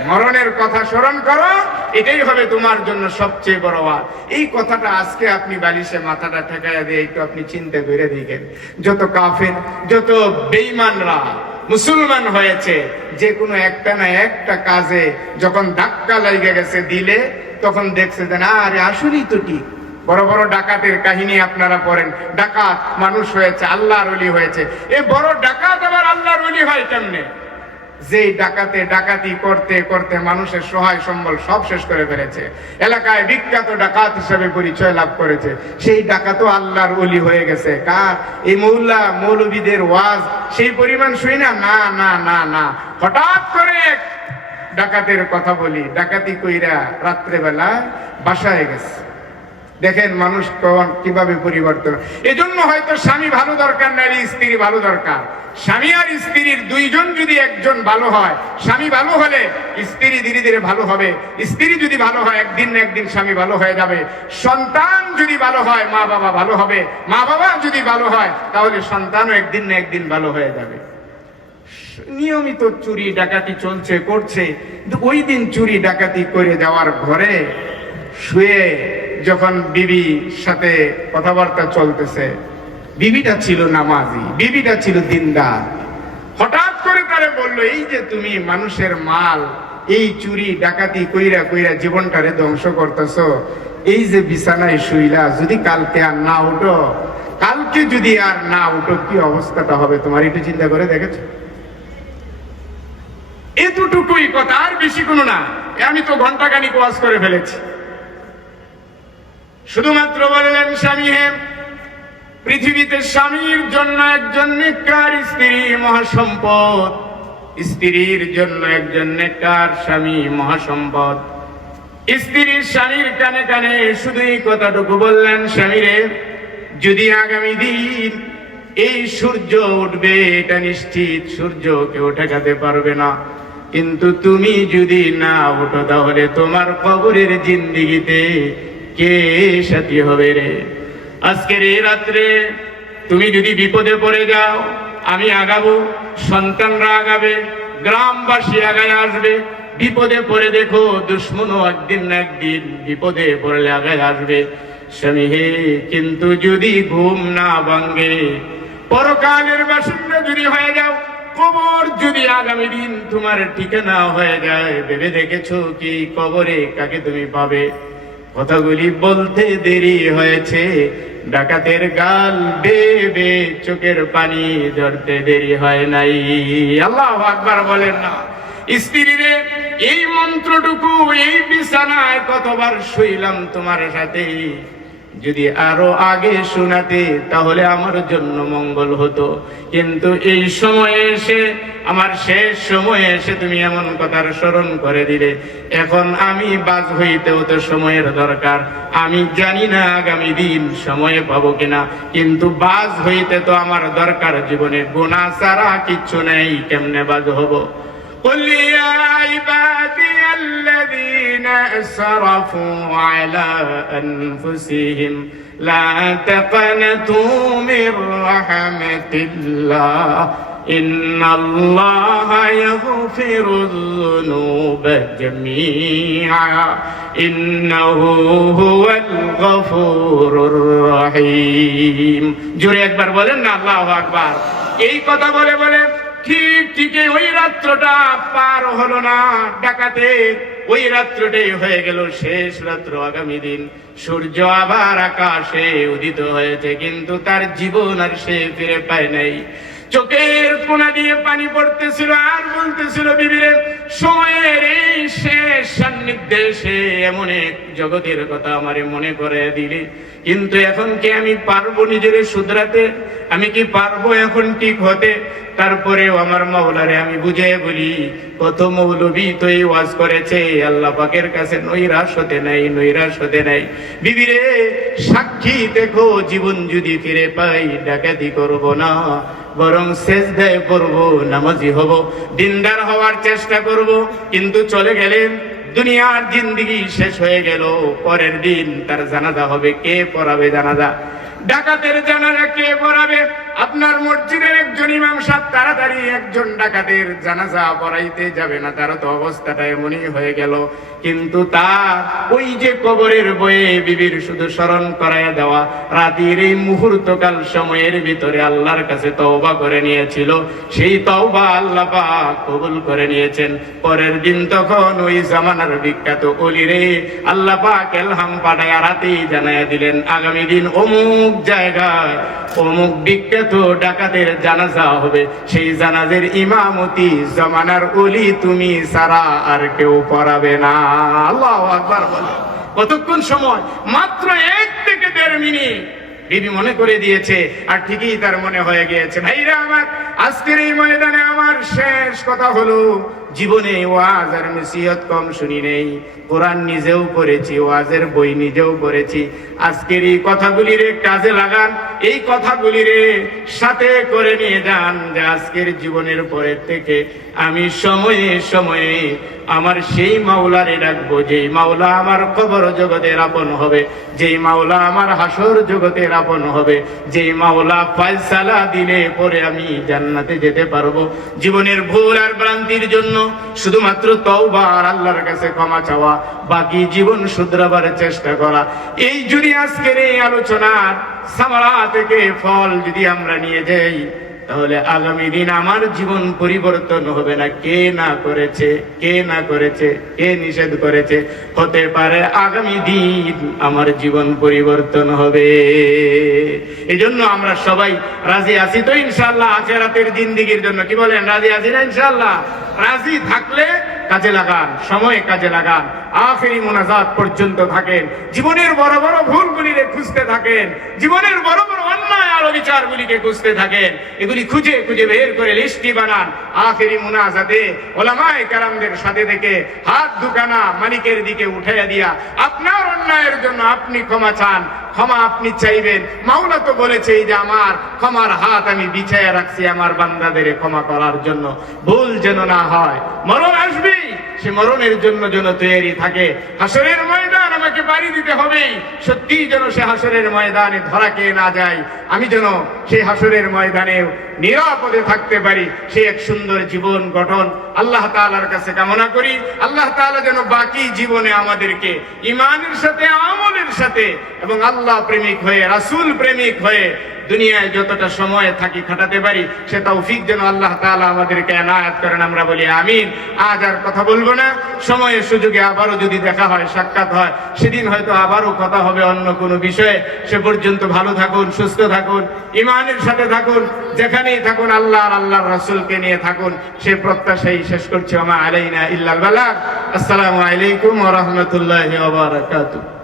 মরণের কথা স্মরণ করো, এটাই হবে তোমার জন্য সবচেয়ে বড় ওয়াজ। এই কথাটা আজকে আপনি বালিশে মাথাটা ঠেকাইয়া দিয়ে একটু আপনি চিন্তা করে দেখেন, যত কাফের, যত বেঈমানরা মুসলমান হয়েছে, যে কোনো একটা না একটা কাজে যখন ধাক্কা লেগে গেছে দিলে, তখন দেখছে যে না, আরে আসলেই তো ঠিক। বড় বড় ডাকাতের কাহিনী আপনারা পড়েন, ডাকাত মানুষ হয়েছে, আল্লাহর ওলি হয়েছে। এই বড় ডাকাত আবার আল্লাহর ওলি হয় কেমনে? যেই ডাকাতে ডাকাতি করতে করতে মানুষের সহায় সম্বল সব শেষ করে ফেলেছে, এলাকায় বিখ্যাত ডাকাত হিসেবে পরিচয় লাভ করেছে, সেই ডাকাতও আল্লাহর ওলি হয়ে গেছে। কার? এই মোল্লা মৌলবীদের ওয়াজ সেই পরিমাণ শুই না, না না না না। হঠাৎ করে ডাকাতের কথা বলি, ডাকাতি কইরা রাত্রেবেলা বাসায় গেছে, দেখেন মানুষ কিভাবে পরিবর্তন। এজন্য হয়তো স্বামী ভালো দরকার নাই, স্ত্রী ভালো দরকার। স্বামী আর স্ত্রীর দুইজন যদি একজন ভালো হয়, স্বামী ভালো হলে স্ত্রী ধীরে ধীরে ভালো হবে, স্ত্রী যদি ভালো হয় একদিন না একদিন স্বামী ভালো হয়ে যাবে। সন্তান যদি ভালো হয় মা বাবা ভালো হবে, মা বাবা যদি ভালো হয় তাহলে সন্তানও একদিন না একদিন ভালো হয়ে যাবে। নিয়মিত চুরি ডাকাতি চলছে করছে, কিন্তু ওই দিন চুরি ডাকাতি করে যাওয়ার ঘরে শুয়ে যখন বিবির সাথে কথাবার্তা চলতেছে, বিবিটা ছিল নামাজি, বিবিটা ছিল দিনদার। হঠাৎ করে তারে বললো, এই যে তুমি মানুষের মাল এই চুরি ডাকাতি কইরা কইরা জীবনটারে ধ্বংস করতেছো, এই যে বিছানায় শুইলা, যদি কালকে আর না উঠো, কালকে যদি আর না উঠো কি অবস্থাটা হবে তোমার, একটু চিন্তা করে দেখেছো? এতটুকুই কথা, আর বেশি কোনো না। আমি তো ঘন্টাখানিক ওয়াজ করে ফেলেছি। শুধুমাত্র বললেন, স্বামী হে, পৃথিবীতে স্বামীর জন্য একজন নেককার স্ত্রী মহাসম্পদ, স্ত্রীর জন্য একজন নেককার স্বামী মহাসম্পদ। স্ত্রীর স্বামীর কানে কানে শুধু এই কথাটুকু বললেন, স্বামী রে, যদি আগামী দিন এই সূর্য উঠবে এটা নিশ্চিত, সূর্য কেউ ঠেকাতে পারবে না, কিন্তু তুমি যদি না উঠো তাহলে তোমার কবরের জিন্দেগিতে কে সাথী হবে রে? আজকের এই রাত্রে তুমি যদি বিপদে পড়ে যাও, আমি আগাবো, সন্তানরা আগাবে, গ্রামবাসী আগায় আসবে। বিপদে পড়ে দেখো, দুশ্মনও একদিন না একদিন বিপদে পড়লে আগায় আসবে। স্বামী হে, কিন্তু যদি ঘুম না ভাঙে, পরকালের বাসিন্দা যদি হয়ে যাও, কবর যদি আগামী দিন তোমার ঠিকানা হয়ে যায়, ভেবে দেখেছো কি কবরে কাকে তুমি পাবে? কথাগুলি বলতে দেরি হয়েছে, ডাকাতের গাল বেবে চোখের পানি ঝরতে দেরি হয় নাই। আল্লাহু আকবার বলেন না? স্ত্রীরে, এই মন্ত্রটুকু এই বিছানায় কতবার শুইলাম তোমার সাথে, যদি আরো আগে শোনাতে তাহলে আমার জন্য মঙ্গল হতো, কিন্তু এই সময়ে এসে, আমার শেষ সময়ে এসে তুমি এমন কথার স্মরণ করে দিলে। এখন আমি বাজ হইতেও তো সময়ের দরকার, আমি জানি না আগামী দিন সময়ে পাবো কিনা, কিন্তু বাজ হইতে তো আমার দরকার। জীবনে গুনাহ ছাড়া কিচ্ছু নেই, কেমনে বাজ হব? قل يا عبادي الذين أسرفوا على أنفسهم لا تقنطوا من رحمة الله إن الله يغفر الذنوب جميعا إنه هو الغفور الرحيم। জোরে একবার বলেন না আল্লাহু আকবার। এই কথা বলে বলে ঠিক ওই রাত্রটা পার হলো না ডাকাতের, ওই রাত্রটাই হয়ে গেল শেষ রাত্র। আগামী দিন সূর্য আবার আকাশে উদিত হয়েছে, কিন্তু তার জীবন আর সে ফিরে পায় নাই। চোখের কোনা দিয়ে পানি পড়তেছিল আর বলতেছিল, বিবিরে, সময়ের এই শেষ সান্নিধ্যে সে এমন এক জগতের কথা আমারে মনে করে দিলি, কিন্তু এখন কি আমি পারবো নিজেরে শুধরাতে? আমি কি পারবো এখন ঠিক হতে? তারপরেও আমার মাওলারে আমি বুঝে বলি, কত মৌলবী তো এই ওয়াজ করেছে, আল্লাহ পাকের কাছে নৈরাশ হতে নাই, নৈরাশ হতে নাই। বিবিরে, সাক্ষী দেখো, জীবন যদি ফিরে পাই ডাকাতি করব না, বরং সেজদায় করব, নামাজি হব, দিনদার হওয়ার চেষ্টা করব। কিন্তু চলে গেলেন, দুনিয়ার জিন্দেগি শেষ হয়ে গেল, পরের দিন তার জানাজা হবে, কে পড়াবে জানাজা? ডাকাতের জানাজা কে পড়াবে? আপনার মসজিদের একজন ইমাম সাহেব তাড়াতাড়ি একজন ডাকাতের জানাজা পড়াইতে যাবে না, তার তো অবস্থাটা এমনই হয়ে গেল। কিন্তু তার ওই যে কবরের বয়ে বিবির শুধু স্মরণ করায় দেওয়া, রাতের এই মুহূর্তকাল সময়ের ভিতরে আল্লাহর কাছে তওবা করে নিয়েছিল, সেই তওবা আল্লাহ পাক কবুল করে নিয়েছেন। পরের দিন তখন ওই জামানার বিখ্যাত ওলিরে আল্লাহ পাক ইলহাম পাঠায়া রাতেই জানায়া দিলেন, আগামী দিন অমুক জায়গায় অমুক বিখ্যাত ডাকাতের জানাজা হবে, সেই জানাজের ইমামতি জামানার ওলি তুমি ছাড়া আর কেউ পড়াবে না। আল্লাহু আকবার বলে। কতক্ষণ সময়? মাত্র 1 থেকে 1.5 মিনিট। বিবি মনে করে দিয়েছে, আর ঠিকই তার মনে হয়ে গিয়েছে। ভাইরা আমার, আজকের এই ময়দানে আমার শেষ কথা হলো, জীবনে ওয়াজ আর নসিহত কম শুনি নেই। কোরআন নিজেও পড়েছি, ওয়াজের বই নিজেও পড়েছি। আজকের এই কথাগুলিরে কাজে লাগান, এই কথাগুলিরে সাথে করে নিয়ে যান, যে আজকের জীবনের পরের থেকে আমি সময়ে সময়ে আমার সেই মাওলারে ডাকবো, যেই মাওলা আমার কবর জগতের আপন হবে, যেই মাওলা আমার হাসর জগতের আপন হবে, যেই মাওলা ফয়সালা দিলে পরে আমি জান্নাতে যেতে পারবো। জীবনের ভুল আর ভ্রান্তির জন্য শুধুমাত্র তওবা আর আল্লাহর কাছে ক্ষমা চাওয়া, বাকি জীবন শুধরাবার চেষ্টা করা। এই যদি আজকের এই আলোচনার সামারা থেকে ফল যদি আমরা নিয়ে যাই, তাহলে আগামী দিন আমার জীবন পরিবর্তন হবে না। কে না করেছে, কে না করেছে, কে নিষেধ করেছে? হতে পারে আগামী দিন আমার জীবন পরিবর্তন হবে। এজন্য আমরা সবাই রাজি আছি তো ইনশাআল্লাহ আখিরাতের জিন্দেগির জন্য? কি বলেন, রাজি আছি না ইনশাআল্লাহ? রাজি থাকলে কাজে লাগান, সময় কাজে লাগান, আখেরি মুনাজাত পর্যন্ত থাকেন, জীবনের বড় বড় ভুলগুলিকে খুঁজতে থাকেন, জীবনের বড় বড় অন্যায় আর বিচারগুলিকে খুঁজতে থাকেন, এগুলি খুঁজে খুঁজে বের করে লিস্টি বানান। আখেরি মুনাজাতে ওলামায়ে কেরামদের সাথে থেকে হাত দুখানা মালিকের দিকে উঠাইয়া দিয়া আপনার অন্যায়ের জন্য আপনি ক্ষমা চান, ক্ষমা আপনি চাইবেন। মাওলা তো বলেছে যে আমার ক্ষমার হাত আমি বিছাইয়া রাখছি আমার বান্দাদের ক্ষমা করার জন্য। ভুল যেন না হয়, মরণ আসবে, সে মরণের জন্য যেন তৈরি থাকে। হাসরের ময়দান আমাকে বাড়ি দিতে হবে, সত্যি যেন সে হাসরের ময়দানে ধরা খেয়ে না যায়, আমি যেন সেই হাসরের ময়দানে নিরাপদে থাকতে পারি। সে এক সুন্দর জীবন গঠন আল্লাহ তাআলার কাছে কামনা করি। আল্লাহ তাআলা যেন বাকি জীবনে আমাদেরকে ঈমানের সাথে, আমলের সাথে এবং আল্লাহ প্রেমিক হয়ে, রাসূল প্রেমিক হয়ে দুনিয়ায় যতটা সময় থাকি কাটাতে পারি, সে তৌফিক যেন আল্লাহ তাআলা আমাদেরকে এনায়েত করেন। আমরা বলি আমিন। আজ আর কথা বলবো না, সময়ের সুযোগে আবারও যদি দেখা হয়, সাক্ষাৎ হয়, সেদিন হয়তো আবারও কথা হবে অন্য কোনো বিষয়ে। সে পর্যন্ত ভালো থাকুন, সুস্থ থাকুন, ঈমানের সাথে থাকুন, যেখানেই থাকুন আল্লাহ আর আল্লাহর রাসূলকে নিয়ে থাকুন। সে প্রত্যাশাই শেষ করছি। ওয়া মা আলাইনা ইল্লাল বালাগ। আসসালামু আলাইকুম ওয়া রাহমাতুল্লাহি ওয়া বারাকাতুহু।